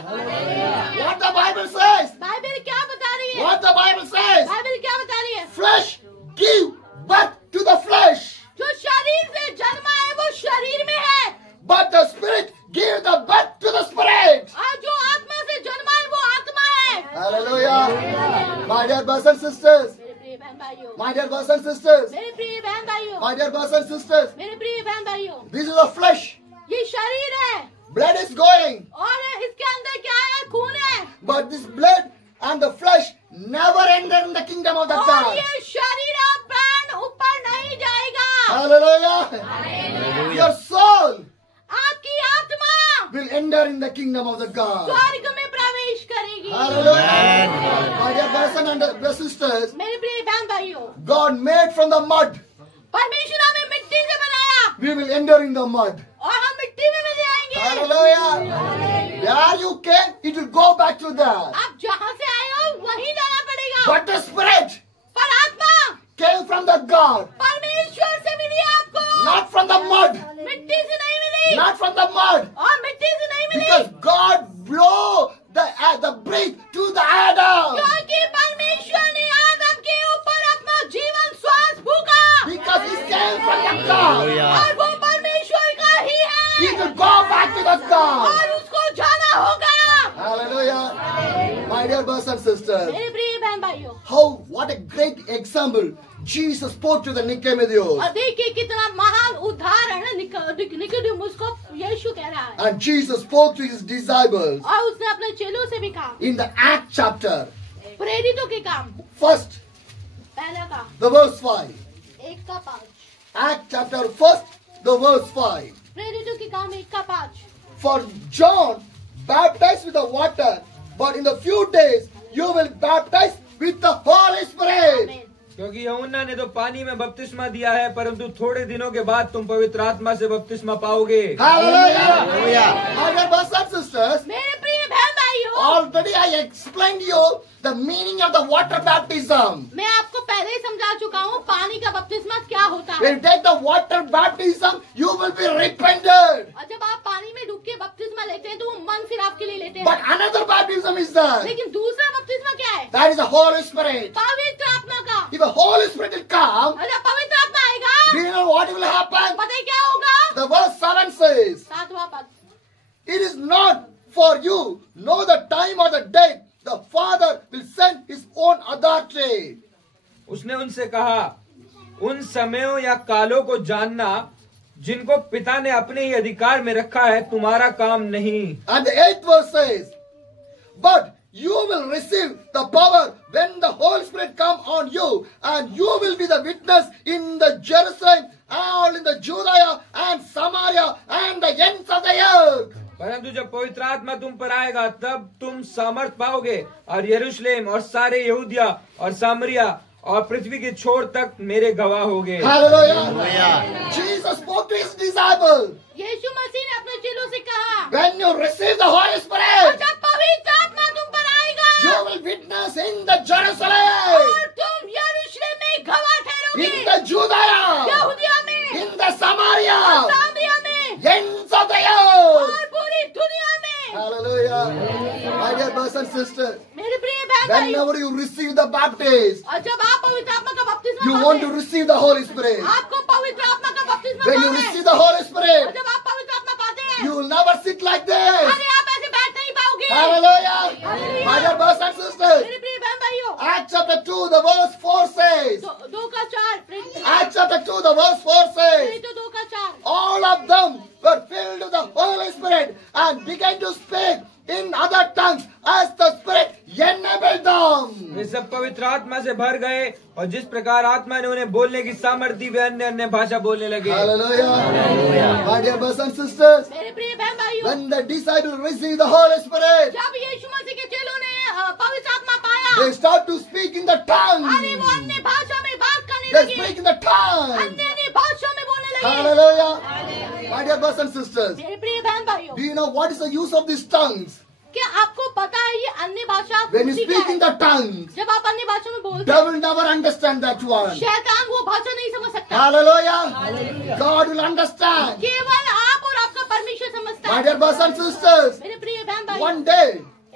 What the Bible says? Bible क्या बता रही है? What the Bible says? Bible क्या बता रही है? Flesh give birth to the flesh, जो शरीर से जन्मा है वो शरीर में है, but the spirit give the birth to the spirit. और जो आत्मा से जन्मा है वो आत्मा है। Hallelujah. My dear brothers and sisters, मेरे प्रिय बहन भाइयों, my dear brothers and sisters, मेरे प्रिय बहन भाइयों, my dear brothers and sisters, मेरे प्रिय बहन भाइयों, this is the flesh. ये शरीर है Blood is going, और इसके अंदर क्या है? खून है। but this blood and the flesh never enter in the kingdom of the और God. ये शरीर और प्राण ऊपर नहीं जाएगा। Hallelujah. Your soul आपकी आत्मा will enter in the kingdom of the God. स्वर्ग में प्रवेश करेगी। Hallelujah. My dear brothers and sisters, मेरे प्रिय बहन भाइयों, God made from the mud. परमेश्वर हमें मिट्टी से बनाया We will enter in the mud. और हम मिट्टी में मिल जाएंगे। Hallelujah. Where you came, it will go back to that. आप जहाँ से आए हो वहीं जाना पड़ेगा। But the spirit पर आत्मा came from the God, परमेश्वर से मिली आपको, not from the mud, मिट्टी से नहीं मिली, not from the mud. और मिट्टी से नहीं मिली, Because God blow the breath to the Adam. क्योंकि परमेश्वर ने आदम के ऊपर अपना जीवन श्वास फूका, Because it came from the God. Hallelujah. और वो परमेश्वर का ही It है, will go back to the God. और उसको जाना होगा। Hallelujah. My dear brothers and sisters, मेरे प्रिय बहन भाइयों, what a great example Jesus spoke to the Nicodemus. और देखिए कितना महान उदाहरण निकोदेमुस को यीशु कह रहा है, And Jesus spoke to his disciples और उसने अपने चेलों से भी कहा। in the Act chapter, प्रेरितों के काम first, पहला काम the verse 5. 1:5, Act chapter first, the verse 5. प्रेरितों के काम 1:5। For John baptized with the water, but in the few days you will baptize with the Holy Spirit. आमीन। क्योंकि यूहन्ना ने तो पानी में बपतिस्मा दिया है, परंतु थोड़े दिनों के बाद तुम पवित्र आत्मा से बपतिस्मा पाओगे। Hallelujah. My dear brothers and sisters, मेरे प्रिय बहन भाइयों, already I explained you the meaning of the water baptism. मैं आपको पहले ही समझा चुका हूँ पानी का बपतिस्मा क्या होता है। When you take the water baptism, you will be repented. और जब आप पानी में डूब के बपतिस्मा लेते हैं तो वो मन फिराव के लिए लेते हैं, But another baptism is there. लेकिन दूसरा बपतिस्मा क्या है? That is the Holy Spirit. पवित्र आत्मा का। If the Holy Spirit will come, और जब पवित्र आत्मा do आएगा, you know what will happen? पता है क्या होगा? The verse 7 says, 7वां पद, it is not for you know the time or the date the Father will send his own authority. उसने उनसे कहा, उन समयों या कालों को जानना जिनको पिता ने अपने ही अधिकार में रखा है तुम्हारा काम नहीं। And the 8th verse says, but you will receive the power when the Holy Spirit come on you, and you will be the witness in the Jerusalem all in the Judea and Samaria and the ends of the earth. परंतु जब पवित्र आत्मा तुम पर आएगा तब तुम सामर्थ पाओगे और यरूशलेम और सारे यहूदिया और सामरिया और पृथ्वी के छोर तक मेरे गवाह होगे। Hallelujah. Jesus spoke to his disciples. यीशु मसीह ने अपने चेलों से कहा, When you receive the Holy और Spirit, जब पवित्र आत्मा तुम पर आएगा, you will witness in the Jerusalem, और तुम यरूशलेम में गवाह ठहरोगे, in the Judea, यहूदिया में, in the Samaria, सामरिया में, ends of the earth. और पूरी दुनिया में। Hallelujah. My dear brothers and sisters, मेरे प्रिय बहन भाइयों, whenever you receive the baptism, और जब आप पवित्र आत्मा का बपतिस्मा you पाते want to हैं, receive the Holy Spirit. आपको पवित्र आत्मा का बपतिस्मा When you पाना है, receive the Holy और Spirit, जब आप पवित्र आत्मा पाते हैं, you will never sit like this. अरे आप ऐसे बैठ नहीं पाओगे। Hallelujah. My dear brothers and sisters, मेरे प्रिय बहन भाइयों, Acts chapter 2, the verse 4 says, 2:4, Acts chapter 2, the verse 4 says, 2:4, all of them were filled with the Holy Spirit and began to speak in other tongues as the Spirit enabled them. वे सब पवित्र आत्मा से भर गए और जिस प्रकार आत्मा ने उन्हें बोलने की सामर्थ्य दी वे अन्य अन्य भाषा बोलने लगे। Hallelujah. My dear brothers and sisters, मेरे प्रिय बहन भाइयों, when the disciples received the Holy Spirit, जब यीशु मसीह के चेलों ने पवित्र आत्मा पाया, they start to speak in the tongue. अरे वो अन्य भाषा में बात करने They लगे, speak in the tongue. अन्य अन्य भाषा में बोलने लगे। Hallelujah. My dear brothers and sisters, मेरे प्रिय बहन भाइयों, do you know what is the use of these tongues? क्या आपको पता है ये अन्य भाषा When you होती क्या speak है? in the tongues, जब आप अन्य भाषा में बोलते हैं, devil never understand that one. शैतान वो भाषा नहीं समझ सकता, Hallelujah. God will understand. केवल आप और आपका परमेश्वर समझता My है। dear brothers and sisters, मेरे प्रिय बहन भाई, one day,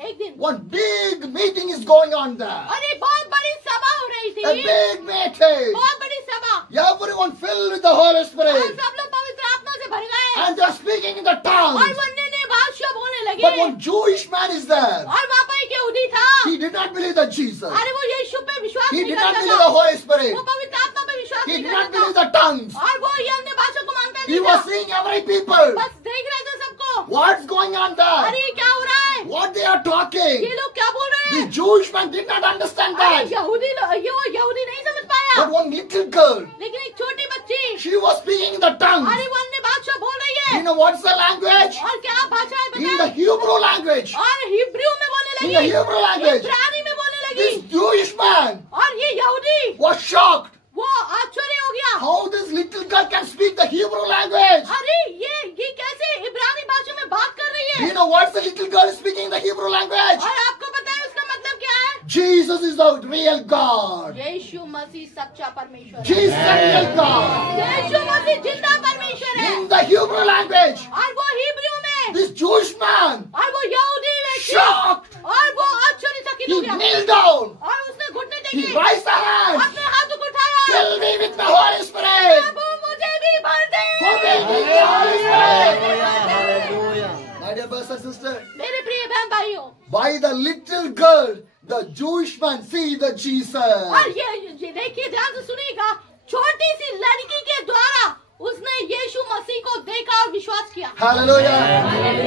एक दिन one big meeting is going on there. अरे बहुत बड़ी सभा हो रही A थी, big meeting. बहुत बड़ी सभा, Everyone filled with the Holy और Spirit. सब लोग पवित्र आत्मा से भर गए, And they're speaking in the और tongues. वो अन्य भाषा बोलने लगे, But one Jewish man is there. और वहाँ पर एक यहूदी था, He did not believe that Jesus. अरे वो यीशु पे विश्वास He नहीं did not करता believe the था, Holy Spirit. वो पवित्र आत्मा पे विश्वास He नहीं did not करता believe था, the tongues. और वो ये अन्य भाषा को मानता He नहीं was था, seeing every people. बस देख रहे थे सबको, What's going on there? अरे ये क्या हो रहा है, What they are talking. ये लोग क्या बोल रहे The हैं, Jewish man did not understand अरे that. यहूदी नहीं समझ पाया, But one little girl, लेकिन एक छोटी बच्ची, she was speaking in the tongues. अरे वो अन्य भाषा बोल रही You है, know what's the language? और क्या भाषा है In the बताएं, Hebrew language. और हिब्रू में बोलने In the लगी, Hebrew language. इब्रानी में बोलने लगी, This Jewish man और ये यहूदी was shocked. वो आश्चर्य हो गया, How this little girl can speak the Hebrew language? अरे ये कैसे इब्रानी भाषा में बात कर रही Do है, you know what's the little girl speaking the Hebrew language? और आपको पता है उसका मतलब क्या है, Jesus is the real God. यीशु मसीह सच्चा परमेश्वर है, Jesus is the real God. यीशु मसीह जिंदा परमेश्वर है, In the Hebrew language, और वो हिब्रू में, this Jewish man, और वो यहूदी व्यक्ति, shocked, और वो आश्चर्यचकित he हो गया, kneeled down. और उसने घुटने He टेके, raised the hand. अपने हाथों को उठाया, Fill me with the Holy Spirit. प्रभु मुझे भी भर दे, Fill me with the Holy Spirit. My dear brothers and sisters, मेरे प्रिय बहन भाइयों, by the little girl, the Jewish man see the Jesus. और ये देखिए ध्यान से सुनिएगा, छोटी सी लड़की के द्वारा उसने यीशु मसीह को देखा और विश्वास किया। Hallelujah.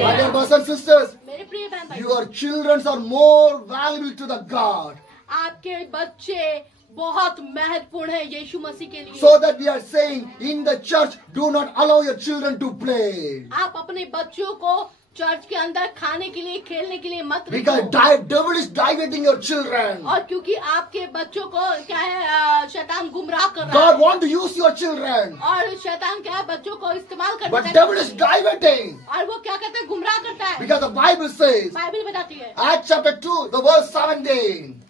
My dear brothers and sisters, मेरे प्रिय बहन भाइयों, your children are more valuable to the God. आपके बच्चे बहुत महत्वपूर्ण है यीशु मसीह के लिए। So that we are saying in the church, do not allow your children to play. आप अपने बच्चों को चर्च के अंदर खाने के लिए, खेलने के लिए मत Because रखो, devil is diverting your children. और क्योंकि आपके बच्चों को क्या है, शैतान गुमराह कर रहा God है, want to use your children. और शैतान क्या है, बच्चों को इस्तेमाल करना But चाहता devil है, is diverting. और वो क्या कहता है, गुमराह करता है। Because the Bible says, Bible बताती है, Acts chapter 2, the verse 17.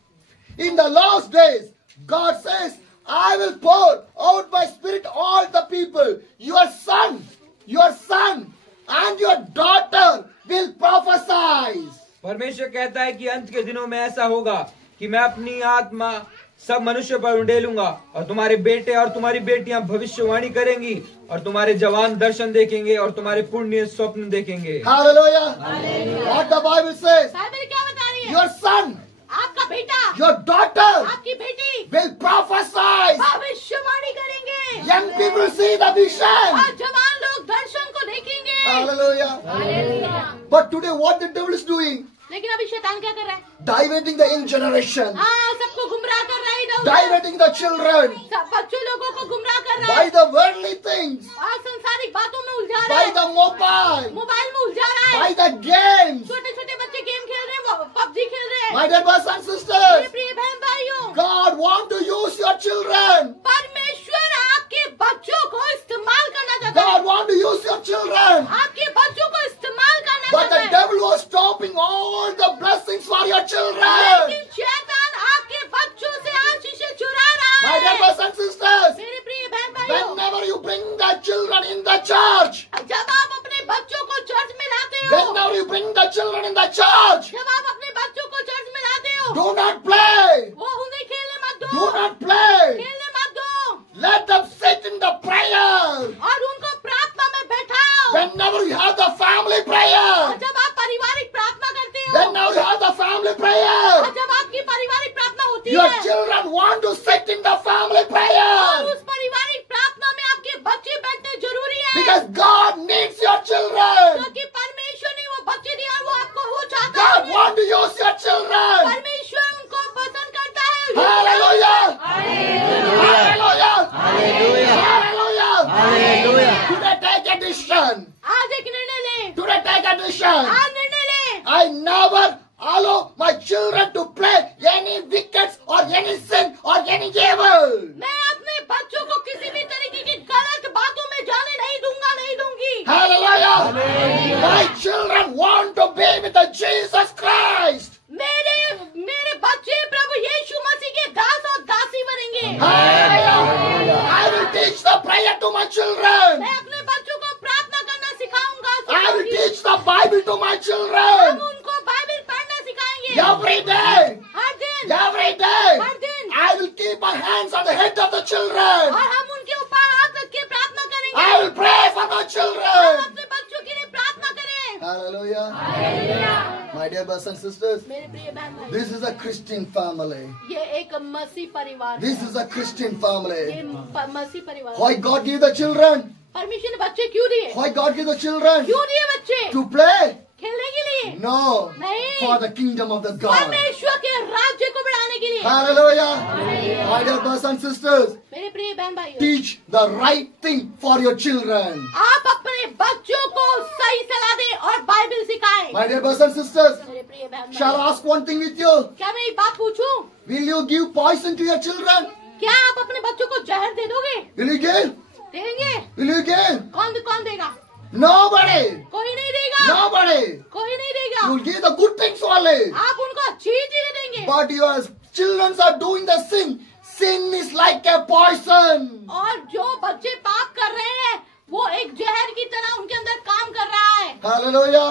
In the last days, God says, I will pour out my spirit on all the people. Your son and your daughter will prophesy. परमेश्वर कहता है कि अंत के दिनों में ऐसा होगा कि मैं अपनी आत्मा सब मनुष्य पर उंडेलूंगा और तुम्हारे बेटे और तुम्हारी बेटियां भविष्यवाणी करेंगी और तुम्हारे जवान दर्शन देखेंगे और तुम्हारे पुण्य स्वप्न देखेंगे। Hallelujah. What the Bible says, Bible क्या बता रही है, your son, आपका बेटा, your daughter आपकी बेटी will prophesy. भविष्यवाणी करेंगे, Young people see the vision. और जवान लोग दर्शन को देखेंगे। Hallelujah. Hallelujah. But today what the devil is doing? लेकिन अभी शैतान क्या कर रहा है? Diverting the young generation. हाँ, सबको गुमराह कर रहा है इधर उधर। Diverting the children सब बच्चों लोगों को गुमराह कर रहा by है। the worldly things. आज संसारिक बातों में उलझा रहा By है, the mobile. मोबाइल में उलझा रहा है। By the games. छोटे छोटे बच्चे गेम खेल रहे हैं, पबजी खेल रहे हैं। My dear brothers and मेरे sisters, प्रिय बहन भाइयों, God wants to use your children. परमेश्वर आपके बच्चों को इस्तेमाल करना चाहता है। God wants to use your children. आपके बच्चों को इस्तेमाल करना But चाहता the है। devil was stopping all the blessings for your children. लेकिन शैतान आपके बच्चों से आशीषें चुरा रहा My dear है। brothers and sisters, मेरे प्रिय बहन भाइयों, whenever you bring the children in the church, जब आप अपने बच्चों को चर्च में लाते हो, whenever you bring the children in the church, जब आप अपने बच्चों को चर्च में लाते हो, do not play. वो उन्हें खेलने मत Do दो, not play. खेलने मत दो, Let them sit in the prayer. और उनको प्रार्थना में बैठाओ। Whenever you have the family prayer, और जब आप पारिवारिक प्रार्थना करते हो, whenever you have the family और prayer, जब आपकी पारिवारिक प्रार्थना होती your है, children want to sit in the family और prayer. उस पारिवारिक प्रार्थना में आपके बच्चे बैठने जरूरी है, Because God needs your children. क्योंकि परमेश्वर ने वो बच्चे दिया, वो आपको वो चाहता God है। wants to use your children. परमेश्वर उनको पसंद करता है। Hallelujah. Hallelujah. Hallelujah. Hallelujah. Today take a decision. आज एक निर्णय ले, Today take a decision. आज निर्णय ले। I never allow my children to play any wickets or any sin or any evil. मैं अपने बच्चों को किसी भी तरीके की गलत बातों में जाने नहीं दूंगा, नहीं दूंगी। Hallelujah. My children want to be with the Jesus Christ. मेरे बच्चे प्रभु यीशु मसीह के दास और दासी बनेंगे। Hallelujah. I will teach the prayer to my children. मैं अपने बच्चों को प्रार्थना करना सिखाऊंगा, I will teach the Bible to my हम children. उनको बाइबल पढ़ना सिखाएंगे। Every day. हर दिन, Every day. हर दिन। I will keep my hands on the head of the children. और हम उनके ऊपर हाथ रख के प्रार्थना करेंगे। I will pray for the हम children. अपने बच्चों के लिए प्रार्थना करें। Hallelujah. My dear brothers and sisters, मेरे प्रिय बहन भाई, this is a Christian family. ये एक मसीह परिवार है। This is a Christian ये family. मसीह परिवार है। Why God gave the children? परमेश्वर ने बच्चे क्यों दिए? Why God gave the children? क्यों दिए बच्चे? To play? खेलने के लिए? No. नहीं। For the kingdom of the God. परमेश्वर के राज्य को बढ़ाने के लिए। Hallelujah. My dear brothers and sisters, मेरे प्रिय बहन भाइयों, teach the right thing for your children. आप अपने बच्चों को सही सलाह दें और बाइबल सिखाएं। My dear brothers and sisters, मेरे प्रिय बहन shall I भाइयों, ask one thing with you? क्या मैं एक बात पूछूं? Will you give poison to your children? क्या आप अपने बच्चों को जहर दे दोगे? Will you give? देंगे? Will you give? कौन देगा? Nobody. कोई नहीं देगा। Nobody. कोई नहीं देगा। You will give the good things only. आप उनको अच्छी चीजें देंगे। But your children are doing the sin. Sin is like a poison. और जो बच्चे पाप कर रहे हैं, वो एक जहर की तरह उनके अंदर काम कर रहा है। Hallelujah.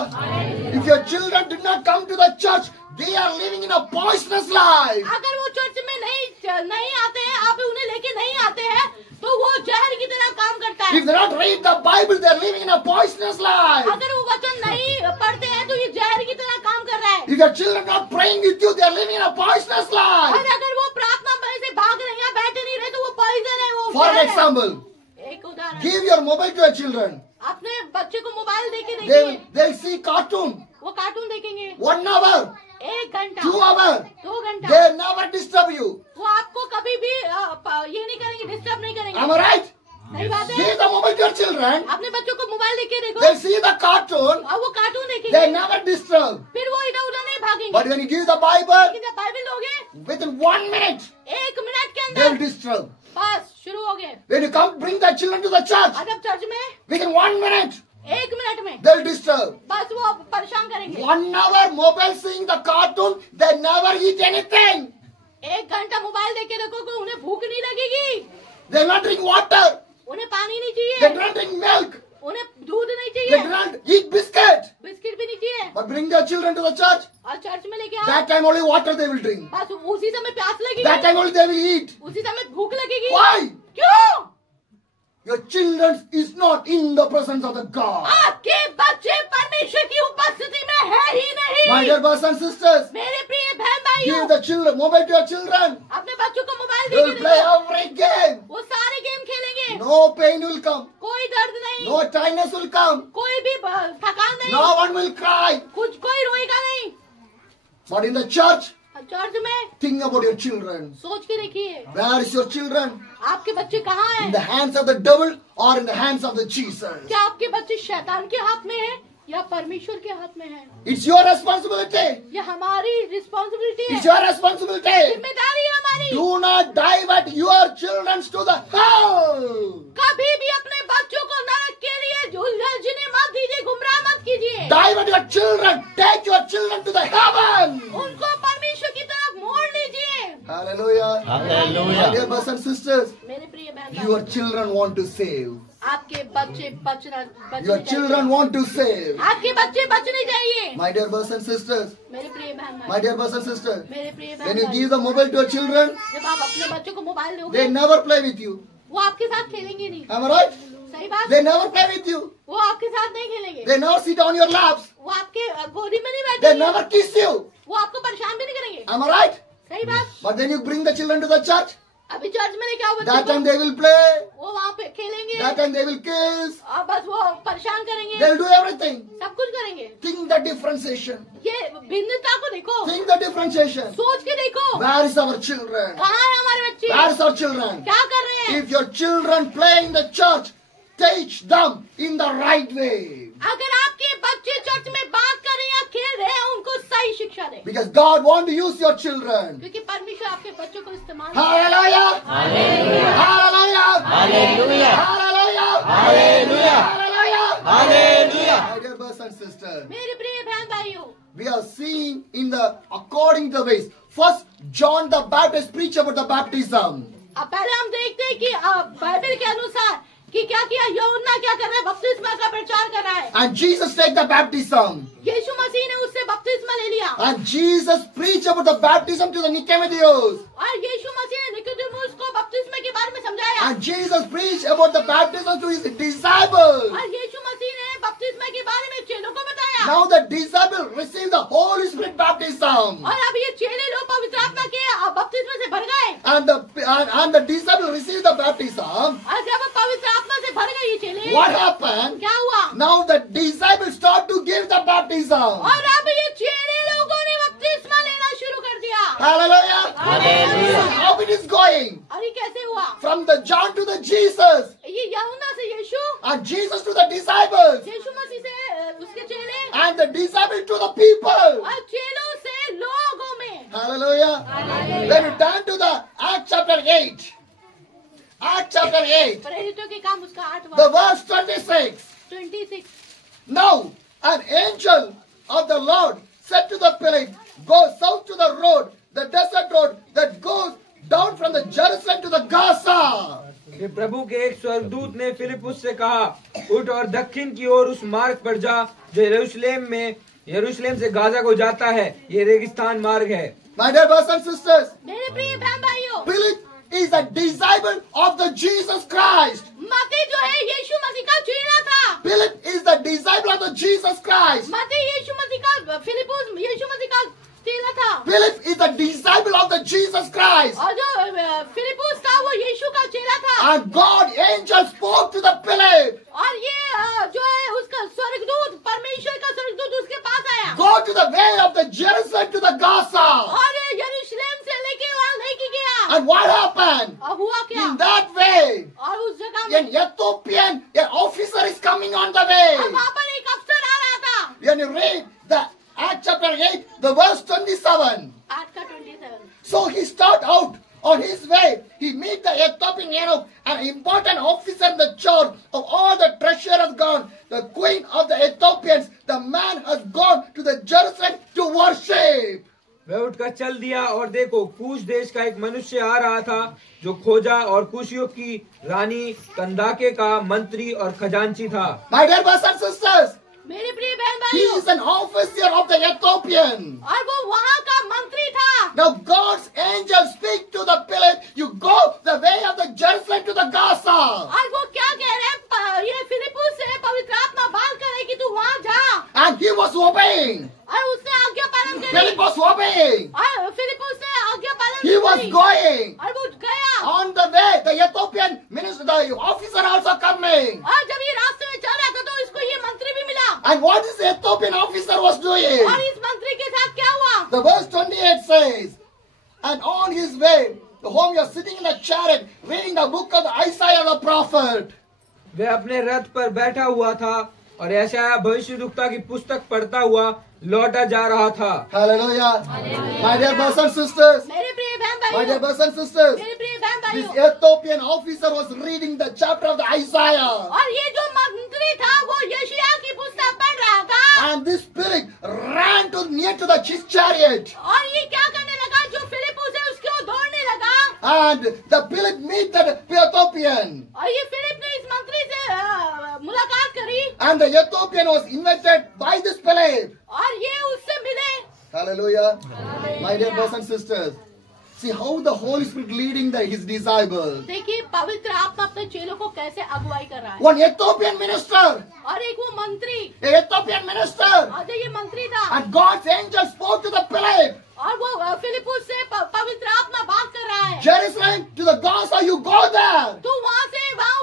If your children did not come to the church, they are living in a poisonous life. अगर वो चर्च में नहीं आते हैं, आप उन्हें लेके नहीं आते हैं, तो वो जहर की तरह काम करता है। If they not read the Bible, they are living in a poisonous life. अगर वो वचन नहीं पढ़ते हैं, तो ये जहर की तरह काम कर रहा है। If your children are not praying with you, they are living in a poisonous life. और अगर वो प्रार्थना में से भाग रहे हैं, बैठे नहीं रहे, तो वो पॉइजन है, वो For जहर है। example, एक उदाहरण, give your mobile to your children. अपने बच्चे को मोबाइल देके देखिए, They'll see cartoon. वो कार्टून देखेंगे 1 hour, 1 घंटा 2 hours. 2 घंटा, They never disturb you. वो आपको कभी भी ये नहीं करेंगे, डिस्टर्ब नहीं करेंगे। Am I right? सही बात है। Give the mobile to your children. अपने बच्चों को मोबाइल देके देखो, They'll see the cartoon. और वो कार्टून They देखेंगे, never disturb. फिर वो इधर उधर नहीं भागेंगे। But when you give the Bible, लेकिन जब बाइबल लोगे, within 1 minute, 1 मिनट के they'll अंदर disturb. बस शुरू हो गए। When you come, bring the children to the church. और जब चर्च में Within 1 minute, 1 मिनट में they'll disturb. बस वो परेशान करेंगे। 1 hour mobile seeing the cartoon, they never eat anything. 1 घंटा मोबाइल देके रखोगे, उन्हें भूख नहीं लगेगी, They'll not drink water. उन्हें पानी नहीं They चाहिए, don't drink milk. उन्हें दूध नहीं They चाहिए, don't eat biscuit. बिस्किट भी नहीं चाहिए। But bring their children to the church. और चर्च में लेके आओ, That time only water they will drink. बस उसी समय प्यास That लगेगी, time only they will eat. उसी समय भूख लगेगी। Why? क्यों? Your children is not in the presence of the God. आपके बच्चे परमेश्वर की उपस्थिति में है ही नहीं। My dear brothers and sisters, मेरे प्रिय बहन भाइयों, give the children mobile to your children. अपने बच्चों को मोबाइल They will देके play दो, every game. वो सारे गेम खेलेंगे, No pain will come. कोई दर्द नहीं, No tiredness will come. कोई भी थकान नहीं, No one will cry. कोई रोएगा नहीं। But in the church, church में think about your children. सोच के देखिए Where is your children? आपके बच्चे कहाँ In हैं? the hands of the devil or in the hands of the Jesus? क्या आपके बच्चे शैतान के हाथ में हैं या परमेश्वर के हाथ में हैं? It's your responsibility. ये हमारी रिस्पॉन्सिबिलिटी It's है, your responsibility. जिम्मेदारी है हमारी। Do not divert your children to the hell. कभी भी अपने बच्चों को नरक के लिए उलझने मत दीजिए, गुमराह मत कीजिए। Divert your children. Take your children to the heaven. उनको परमेश्वर की तरफ मोड़ लीजिए। Hallelujah. My dear brothers and sisters, मेरे प्रिय बहन your भाई, children want to save. आपके बच्चे बचने Your चाहिए। children want to save. आपके बच्चे बचने चाहिए। My dear brothers and sisters, मेरे प्रिय बहन my भाई, dear brothers and sisters, मेरे प्रिय when बहन you भाई, give the mobile to your children, जब आप अपने बच्चों को मोबाइल they दोगे never play with you. वो आपके साथ खेलेंगे नहीं। Am I right? सही बात। They never play with you. वो आपके साथ नहीं खेलेंगे। They never sit on your laps. वो आपके गोदी में नहीं They बैठेंगे। never kiss you. वो आपको परेशान भी नहीं करेंगे। Am I right? सही बात। But then you bring the children to the church. अभी चर्च में लेके आओ That बच्चों time को, they will play. वो वहाँ पे खेलेंगे That time they will kiss. और बस वो परेशान करेंगे, They'll do everything. सब कुछ करेंगे। Think the differentiation. ये भिन्नता को देखो, Think the differentiation. सोच के देखो, Where is our children? कहाँ है हमारे बच्चे, Where is our children? क्या कर रहे हैं? If your children play in the church, teach them in the right way. अगर आपके बच्चे चर्च में बात कर रहे हैं या खेल रहे हैं, उनको सही शिक्षा दें, Because God wants to use your children. क्योंकि परमेश्वर आपके बच्चों को इस्तेमाल। Hallelujah! Hallelujah! Hallelujah! Hallelujah! Hallelujah! Hallelujah! Hallelujah! Hallelujah! My dear brothers and sisters, मेरे प्रिय बहन भाइयों, we are seeing in the according to the ways. First, John the Baptist preached about the baptism. अब पहले हम देखते हैं कि बाइबल के अनुसार कि क्या किया यूहन्ना, क्या कर रहा है, बपतिस्मा का प्रचार कर रहा है। And Jesus take the baptism. यीशु मसीह ने उससे बपतिस्मा ले लिया And Jesus preached about the baptism to the Nicodemus. और यीशु मसीह ने निकोदेमुस को बपतिस्मा के बारे में समझाया And Jesus preached about the baptism to his disciples. और यीशु मसीह ने बपतिस्मा के बारे में चेलों को बताया Now the disciples received the Holy Spirit baptism. और अब ये चेले लोग पवित्र आत्मा के बपतिस्मा से भर गए And the disciples received the baptism. और जब पवित्र आत्मा से भर गए ये चेले, What happened? क्या हुआ? Now the disciples start to give the baptism. और अब ये चेले लोगों ने बपतिस्मा लेना शुरू कर दिया। Hallelujah. Hallelujah. How it is going? और ये कैसे हुआ? From the John to the Jesus. ये यूहन्ना से यीशु, And Jesus to the disciples. यीशु मसीह से उसके चेले And the disciples to the people. और चेलों से लोगों में। Hallelujah. Then you turn to the Acts chapter 8. Acts chapter 8. प्रेरितों के काम उसका 8वां The verse 26. 26। Now an angel of the Lord said to the Philip, go south to the road, the desert road that goes down from the Jerusalem to the Gaza. फिर प्रभु के एक स्वर्गदूत ने फिलिपुस से कहा, उठ और दक्षिण की ओर उस मार्ग पर जा जो यरूशलेम से गाजा को जाता है। ये रेगिस्तान मार्ग है। My dear brothers and sisters, मेरे प्रिय बहन भाइयों, Philip is a disciple of the Jesus Christ. मत्ती जो है यीशु मसीह का चेला था। Philip is the disciple of the Jesus Christ. मत्ती यीशु मसीह का, फिलिपुस यीशु मसीह का चेला था। Philip is the disciple of the Jesus Christ. और जो फिलिपुस था वो यीशु का चेला था। And God angel spoke to the Philip. और ये जो है उसका स्वर्गदूत, परमेश्वर का स्वर्गदूत उसके पास आया Go to the way of the Jerusalem to the Gaza. और यरूशलेम से लेके वहाँ लेके गया। And what happened? और हुआ क्या? In that way, और उस जगह में an Ethiopian, an officer is coming on the way. और वहाँ पर एक अफसर आ रहा था। When you read the Acts chapter 8, the verse 27. 8 का 27। So he start out on his way. He meet the Ethiopian eunuch, an important officer in the church of all the treasure has gone. The queen of the Ethiopians, the man has gone to the Jerusalem to worship. वह उठकर चल दिया और देखो कूश देश का एक मनुष्य आ रहा था जो खोजा और कुशियों की रानी कंदाके का मंत्री और खजांची था। My dear brothers and sisters, मेरे प्रिय बहन he भाइयों, is an officer of the Ethiopian. और वो वहाँ का मंत्री था। Now God's angel speak to the Philip, you go the way of the Jerusalem to the Gaza. और वो क्या कह रहे हैं, ये फिलिपुस से पवित्र आत्मा बात करे कि तू वहाँ जा। And he was obeying. और उसने आज्ञा पालन करी। Philip was obeying. और फिलिपुस ने आज्ञा पालन He was करी। going. और वो गया। On the way, the Ethiopian minister, the officer also coming. और जब ये रास्ते में चल रहा था तो इसको ये मंत्री भी मिला। And what is the Ethiopian officer was doing? और इस मंत्री के साथ क्या हुआ? The verse 28 says, and on his way, the home you're sitting in a chariot, reading the book of Isaiah the prophet. वह अपने रथ पर बैठा हुआ था और यशायाह भविष्यद्वक्ता की पुस्तक पढ़ता हुआ लौटा जा रहा था। Hallelujah. My dear brothers and sisters, मेरे प्रिय बहन my भाइयों, dear brothers and sisters, मेरे प्रिय बहन this भाइयों, Ethiopian officer was reading the chapter of the Isaiah. और ये जो मंत्री था वो यशायाह की पुस्तक पढ़ रहा था, And this spirit ran to near to his chariot. और ये क्या करने लगा, जो फिलिपुस है उसके वो दौड़ने लगा, And the Philip meet the Ethiopian. और ये फिलिप ने इस मंत्री से मुलाकात करी, And the Ethiopian was invited by this Philip. और ये उससे मिले। Hallelujah. My dear brothers and sisters, see how the Holy Spirit leading his disciples. देखिए पवित्र आत्मा अपने चेलों को कैसे अगुवाई कर रहा है। One Ethiopian minister, और एक वो मंत्री, a Ethiopian minister, और जो ये मंत्री था, and God's angel spoke to the Philip. और वो फिलिपुस से पवित्र आत्मा बात कर रहा है, Jerusalem to the Gaza, you go there. तू वहाँ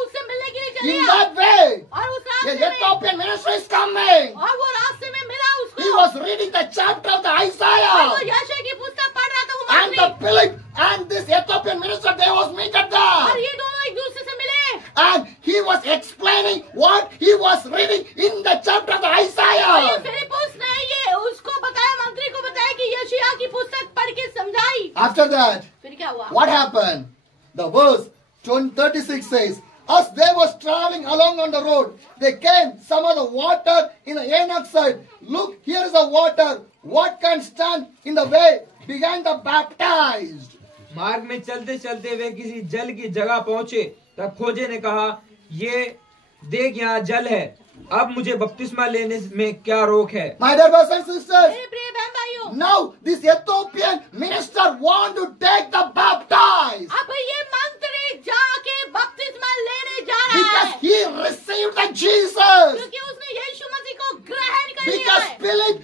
उससे मिलने के लिए चले In आ। that way, और उस the रास्ते में, Ethiopian minister is coming. और वो रास्ते में मिला उसको, He was reading the chapter of the और वो Isaiah. यशायाह की पुस्तक पढ़ रहा था वो And मंत्री, the Philip and this Ethiopian minister, they was meeting और there. ये दोनों एक दूसरे से मिले, And he was explaining what he was reading in the chapter of the और ये Isaiah. फिलिपुस ने ये उसको बताया, मंत्री को बताया कि यशायाह की पुस्तक पढ़ के समझाई। After that, फिर क्या हुआ? what happened? The verse 36 says, as they was traveling along on the road, they came some of the water in the Enoch side. Look, here is the water. What can stand in the way behind the baptized? मार्ग में चलते चलते वे किसी जल की जगह पहुंचे, तब खोजे ने कहा, ये देख यहाँ जल है, अब मुझे बपतिस्मा लेने में क्या रोक है। My dear brothers and sisters, मेरे प्रिय बहन भाइयों, now this Ethiopian minister want to take the baptized अब ये मंत्री जाके बपतिस्मा लेने जा रहा because है, he received the Jesus. क्योंकि उसने यीशु मसीह को ग्रहण कर लिया Because है, Philip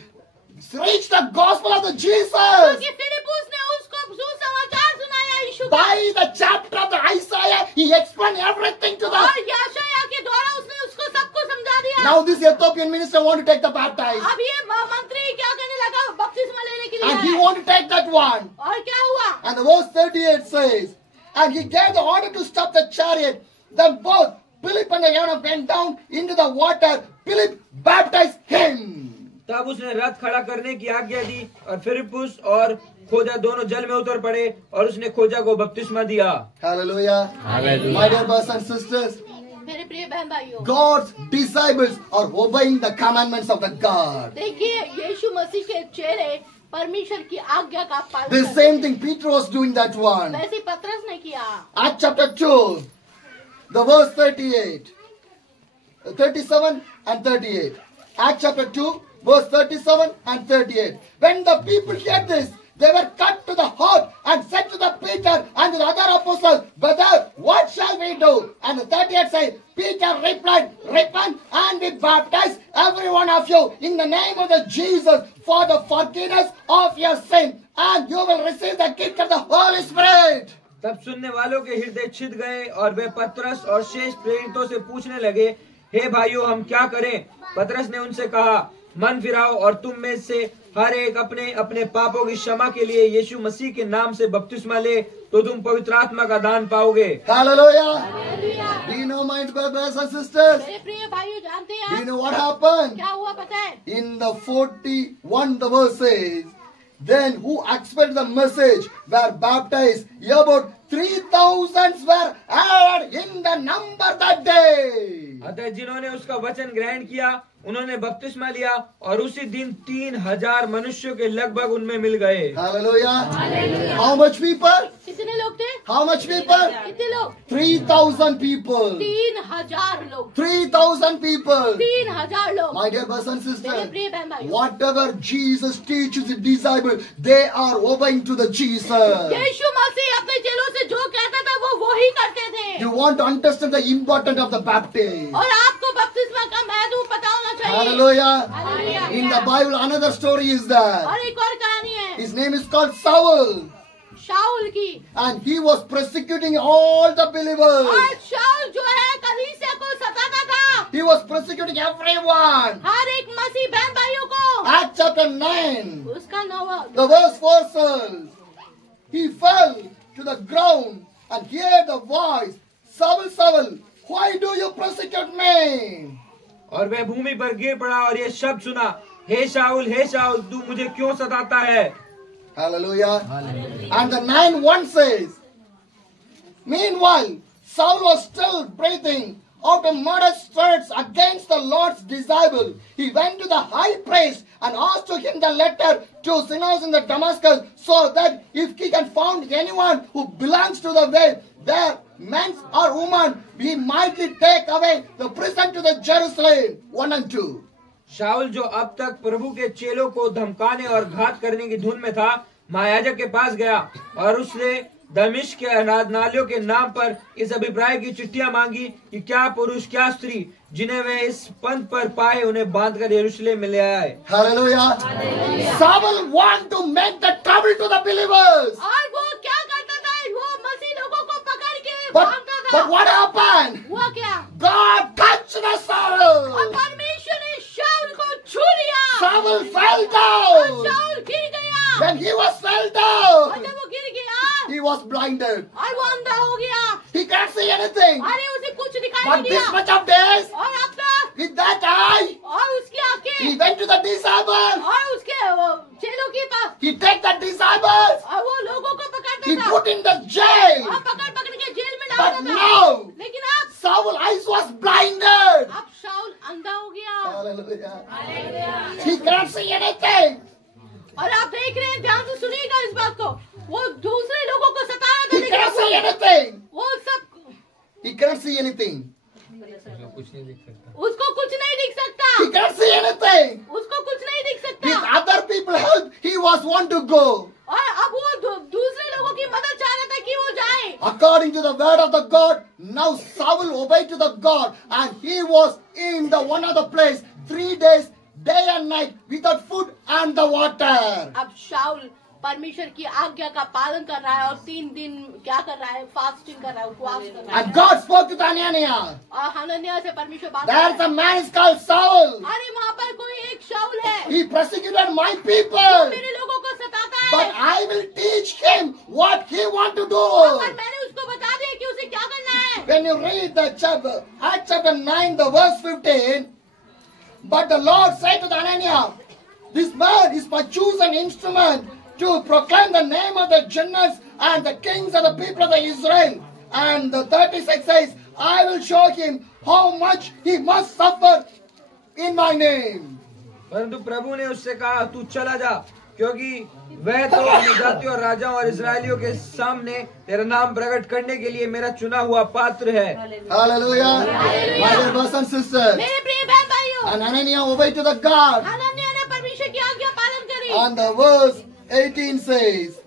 reached the gospel of the Jesus क्योंकि फिलिपुस ने उसको सुसमाचार सुनाया यीशु का, by the chapter of the Isaiah. He explained everything to और them. यशायाह के द्वारा उसने उसको सबको समझा दिया। Now this Ethiopian minister want to take the baptized, अब ये मंत्री क्या करने लगा, बपतिस्मा लेने के लिए and he आया। want to take that one. और क्या हुआ? And the verse 38 says, and he gave the order to stop the chariot. Then both Philip and the eunuch went down into the water. Philip baptized him. तब उसने रथ खड़ा करने की आज्ञा दी और फिलिपुस और खोजा दोनों जल में उतर पड़े और उसने खोजा को बपतिस्मा दिया। Hallelujah. My dear brothers and sisters, मेरे प्रिय बहन भाइयों, God's disciples are obeying the commandments of the God. देखिए यीशु मसीह के चेले परमेश्वर की आज्ञा का पालन The करते same हैं। thing Peter was doing that one. वैसे ही पतरस ने किया। Acts chapter 2, the verse 37 and 38. Acts chapter 2, verse 37 and 38. When the people heard this, they were cut to the heart and said to the Peter and to the other apostles, brother, what shall we do? And the 38 says, Peter replied, repent and be baptized, every one of you, in the name of the Jesus, for the forgiveness of your sin, and you will receive the gift of the Holy Spirit. तब सुनने वालों के हृदय छिद गए और वे पतरस और शेष प्रेरितों से पूछने लगे, हे भाइयों, हम क्या करें? पतरस ने उनसे कहा, मन फिराओ और तुम में से हर एक अपने अपने पापों की क्षमा के लिए यीशु मसीह के नाम से बपतिस्मा ले, तो तुम पवित्र आत्मा का दान पाओगे। Hallelujah. Hallelujah. Do you know, my brothers and sisters? मेरे प्रिय भाइयों, जानते हैं Do you आप know what happened? क्या हुआ पता है? In the 41, the verse says, then who accepted the message were baptized. About 3,000 were added in the number that day. अतः जिन्होंने उसका वचन ग्रहण किया, उन्होंने बपतिस्मा लिया और उसी दिन 3,000 मनुष्यों के लगभग उनमें मिल गए। Hallelujah. How much people? कितने लोग थे? How much people? कितने लोग? 3,000 people. 3,000 लोग। 3,000 people. 3,000 लोग। My dear brothers and मेरे sisters, प्रिय बहन भाइयों, whatever Jesus teaches his disciples, they are obeying to the Jesus. यीशु मसीह अपने चेलों से जो कहता था वो वही करते थे। You want to understand the importance of the baptism. और आपको बपतिस्मा का महत्व पता होना चाहिए। Hallelujah. Hallelujah. In the Bible, another story is there. और एक और कहानी है His name is called Saul. शाऊल की। And he was persecuting all the believers. और शाऊल जो है कलीसिया को सताता था। He was persecuting everyone. हर एक मसीह बहन भाइयों को। Acts chapter 9, उसका 9 the verse 4 says, he fell to the ground and heard the voice, Saul, Saul, why do you persecute me? और वह भूमि पर गिर पड़ा और ये शब्द सुना, हे शाऊल तू मुझे क्यों सताता है? Hallelujah. And the 9:1 says, meanwhile, Saul was still breathing out a murderous threats against the Lord's disciple. He went to the high priest and asked to him the letter to sinners in the Damascus, so that if he can find anyone who belongs to the way, there, men or woman, he might take away the prison to the Jerusalem. 1 and 2. शाऊल जो अब तक प्रभु के चेलों को धमकाने और घात करने की धुन में था, महायाजक के पास गया और उसने दमिश्क के आराधनालयों के नाम पर इस अभिप्राय की चिट्ठियां मांगी कि क्या पुरुष क्या स्त्री जिन्हें वे इस पंथ पर पाए उन्हें बांधकर यरूशलेम में ले आए। Hallelujah. Saul want to make the trouble to the believers. और वो क्या करता था? वो मसीह लोगों को पकड़ के But बांधता था। what happened? हुआ क्या? God touched the और Saul. परमेश्वर ने शाऊल को छू लिया। Saul fell और down. शाऊल गिर गया। When he was fell और down, जब वो गिर गया, he was blinded. और वो अंधा हो गया। He can't see anything. अरे उसे कुछ दिखाई But नहीं this दिया। much of days, और अब तक, with that eye, और उसकी he आंखें, went to the disciples. और उसके वो चेलों के पास, He take the disciples. और वो लोगों को He पकड़ता था। put in the jail. और पकड़ के जेल में But डालता था। now, लेकिन अब Saul's eyes was blinded. शाऊल अंधा हो गया। Hallelujah. He can't see anything. और आप देख रहे हैं, ध्यान से सुनिएगा इस बात को। वो दूसरे लोगों को सता रहा था, He लेकिन can't see अब anything. वो सब, He can't see anything. उसको कुछ नहीं दिख सकता। He can't see anything. उसको कुछ नहीं दिख With सकता। other people help, he was want to go. और अब वो दूसरे लोगों की मदद चाह रहा था कि वो जाए। According to the word of the God, now Saul obeyed to the God, and he was in the one other place 3 days, day and night, without food and the water. अब शाऊल परमेश्वर की आज्ञा का पालन कर रहा है और 3 दिन क्या कर रहा है? फास्टिंग कर रहा है, उपवास कर रहा And है। God spoke to Hananiah. और हनन्याह से परमेश्वर बात कर There's रहा a है। man is called Saul. अरे वहाँ पर कोई एक शाऊल है, He persecuted my people. मेरे लोगों को सताता But है। I will teach him what he want to और do. मैंने उसको बता दिया कि उसे क्या करना है। When you read the chapter, Acts chapter 9, the verse 15, but the Lord said to Hananiah, this man is my chosen instrument to proclaim the name of the Gentiles and the kings of the people of the Israel. And the 36 says, I will show him how much he must suffer in my name. परंतु प्रभु ने उससे कहा, तू चला जा, क्योंकि वह तो जातियों और राजाओं और इस्राएलियों के सामने तेरा नाम प्रकट करने के लिए मेरा चुना हुआ पात्र है। Hallelujah. My dear brothers and sisters. मेरे प्रिय बहन भाइयों, And Hananiah obeyed to the God. हनन्याह ने परमेश्वर की आज्ञा पालन करी। And the verse 18 says,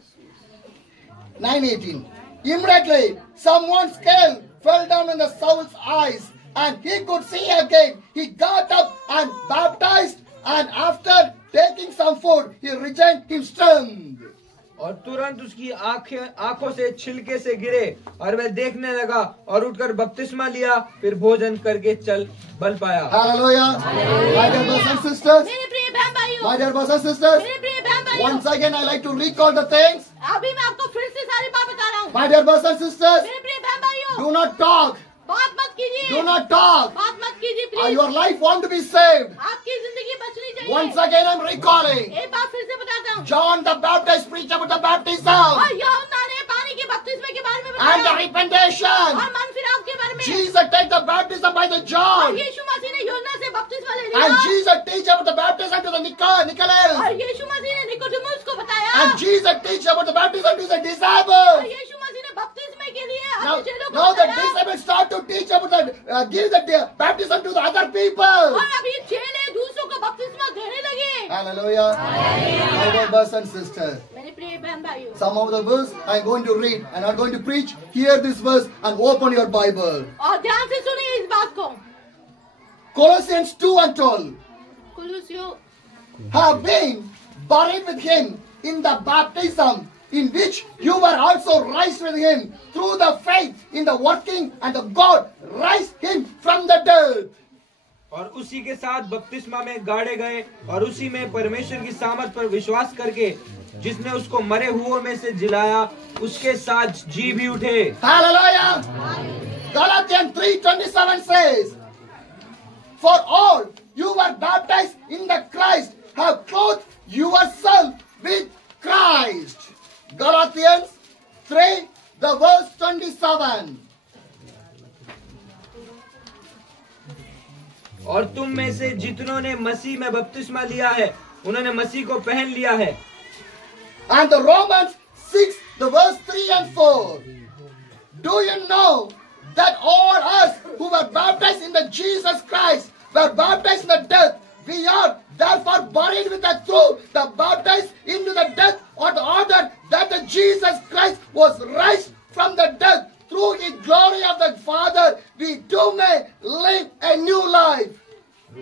9:18. Immediately, someone's scale fell down in the Saul's eyes, and he could see again. He got up and baptized, and after taking some food, he regained his strength. और तुरंत उसकी आंखों से छिलके से गिरे और वह देखने लगा और उठकर बपतिस्मा लिया, फिर भोजन करके चल बल पाया। Hallelujah. My dear brothers and sisters. मेरे प्रिय बहन भाइयों, My dear brothers and sisters. मेरे प्रिय बहन भाइयों, Once again, I like to recall the things. अभी मैं आपको फिर से सारी बात बता रहा हूँ। My dear brothers and sisters, मेरे प्रिय बहन भाइयों, do not talk. बात मत कीजिए, Do not talk. बात मत कीजिए please. Your life want to be saved. आपकी जिंदगी बचनी चाहिए। Once again, I'm recalling. एक बात फिर से बताता हूँ। John the Baptist preached about the baptism और यूहन्ना ने पानी के बपतिस्मे के बारे में and the बताया repentation. और मन फिराव के बारे में। Jesus take the baptism by the और John, यीशु मसीह ने यूहन्ना से बपतिस्मा ले and लिया। Jesus teach about the baptism to the Nicholas, और यीशु मसीह ने निकोदेमुस को बताया। and Jesus teach about the baptism to the और disciples. यीशु मसीह ने बपतिस्मे के लिए Now, अपने चेलों को now the बताया। disciples start to teach about the give the baptism to the other people. और अब ये चेले दूसरों को बपतिस्मा देने लगे। Hallelujah. My dear brothers and sisters. मेरे प्रिय बहन भाइयों, Some of the verse I'm going to read and I'm going to preach. Hear this verse and open your Bible. और ध्यान से सुनिए इस बात को। Colossians 2 and 12. कुलुसियों Have been buried with him in the baptism in which you were also raised with him through the faith in the working and the God raised him from the dead. और उसी के साथ बपतिस्मा में गाड़े गए और उसी में परमेश्वर की सामर्थ पर विश्वास करके जिसने उसको मरे हुओं में से जिलाया उसके साथ जी भी उठे। Hallelujah. Galatians 3:27 says, "For all you were baptized in the Christ have clothed yourself with Christ." Galatians 3, the verse 27. और तुम में से जितनों ने मसीह में बपतिस्मा लिया है उन्होंने मसीह को पहन लिया है। And the Romans 6, the verse 3 and 4. Do you know that all us who were baptized in the Jesus Christ were baptized in the death? We are therefore buried with the through the baptized into the death or the order that the Jesus Christ was raised from the death through his glory of the Father, we too may live a new life.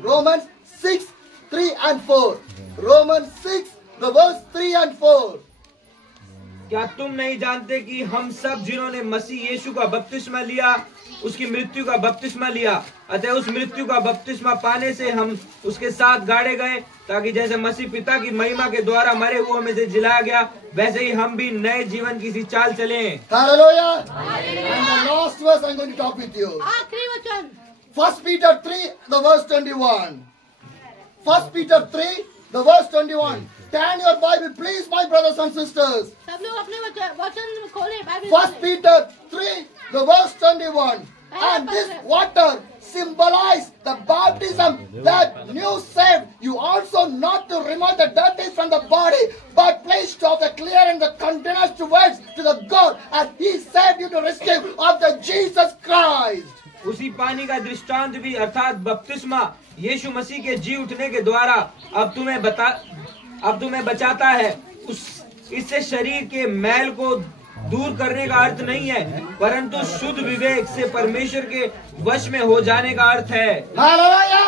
Romans 6, 3 and 4. Romans 6, the verse 3 and 4. क्या तुम नहीं जानते कि हम सब जिन्होंने मसीह यीशु का बपतिस्मा लिया उसकी मृत्यु का बपतिस्मा लिया, अतः उस मृत्यु का बपतिस्मा पाने से हम उसके साथ गाड़े गए, ताकि जैसे मसीह पिता की महिमा के द्वारा मरे हुओं में से जिलाया गया वैसे ही हम भी नए जीवन की सी चाल चलें। Hallelujah. And the last verse I'm going to talk with you. आखिरी वचन 1 Peter 3, the verse 21. 1 Peter 3, the verse 21. Turn your Bible, please, my brothers and sisters. सब लोग अपने वचन खोले Bible 1 Peter 3, the verse 21. And this water symbolizes the baptism that new saved you also not to remove the dirty from the body, but placed of the clear and the continuous towards to the God, and He saved you to receive of the Jesus Christ. उसी पानी का दृष्टांत भी अर्थात बपतिस्मा यीशु मसीह के जी उठने के द्वारा अब तुम्हें बचाता है। इससे शरीर के मैल को दूर करने का अर्थ नहीं है, परंतु शुद्ध विवेक से परमेश्वर के वश में हो जाने का अर्थ है। Hallelujah!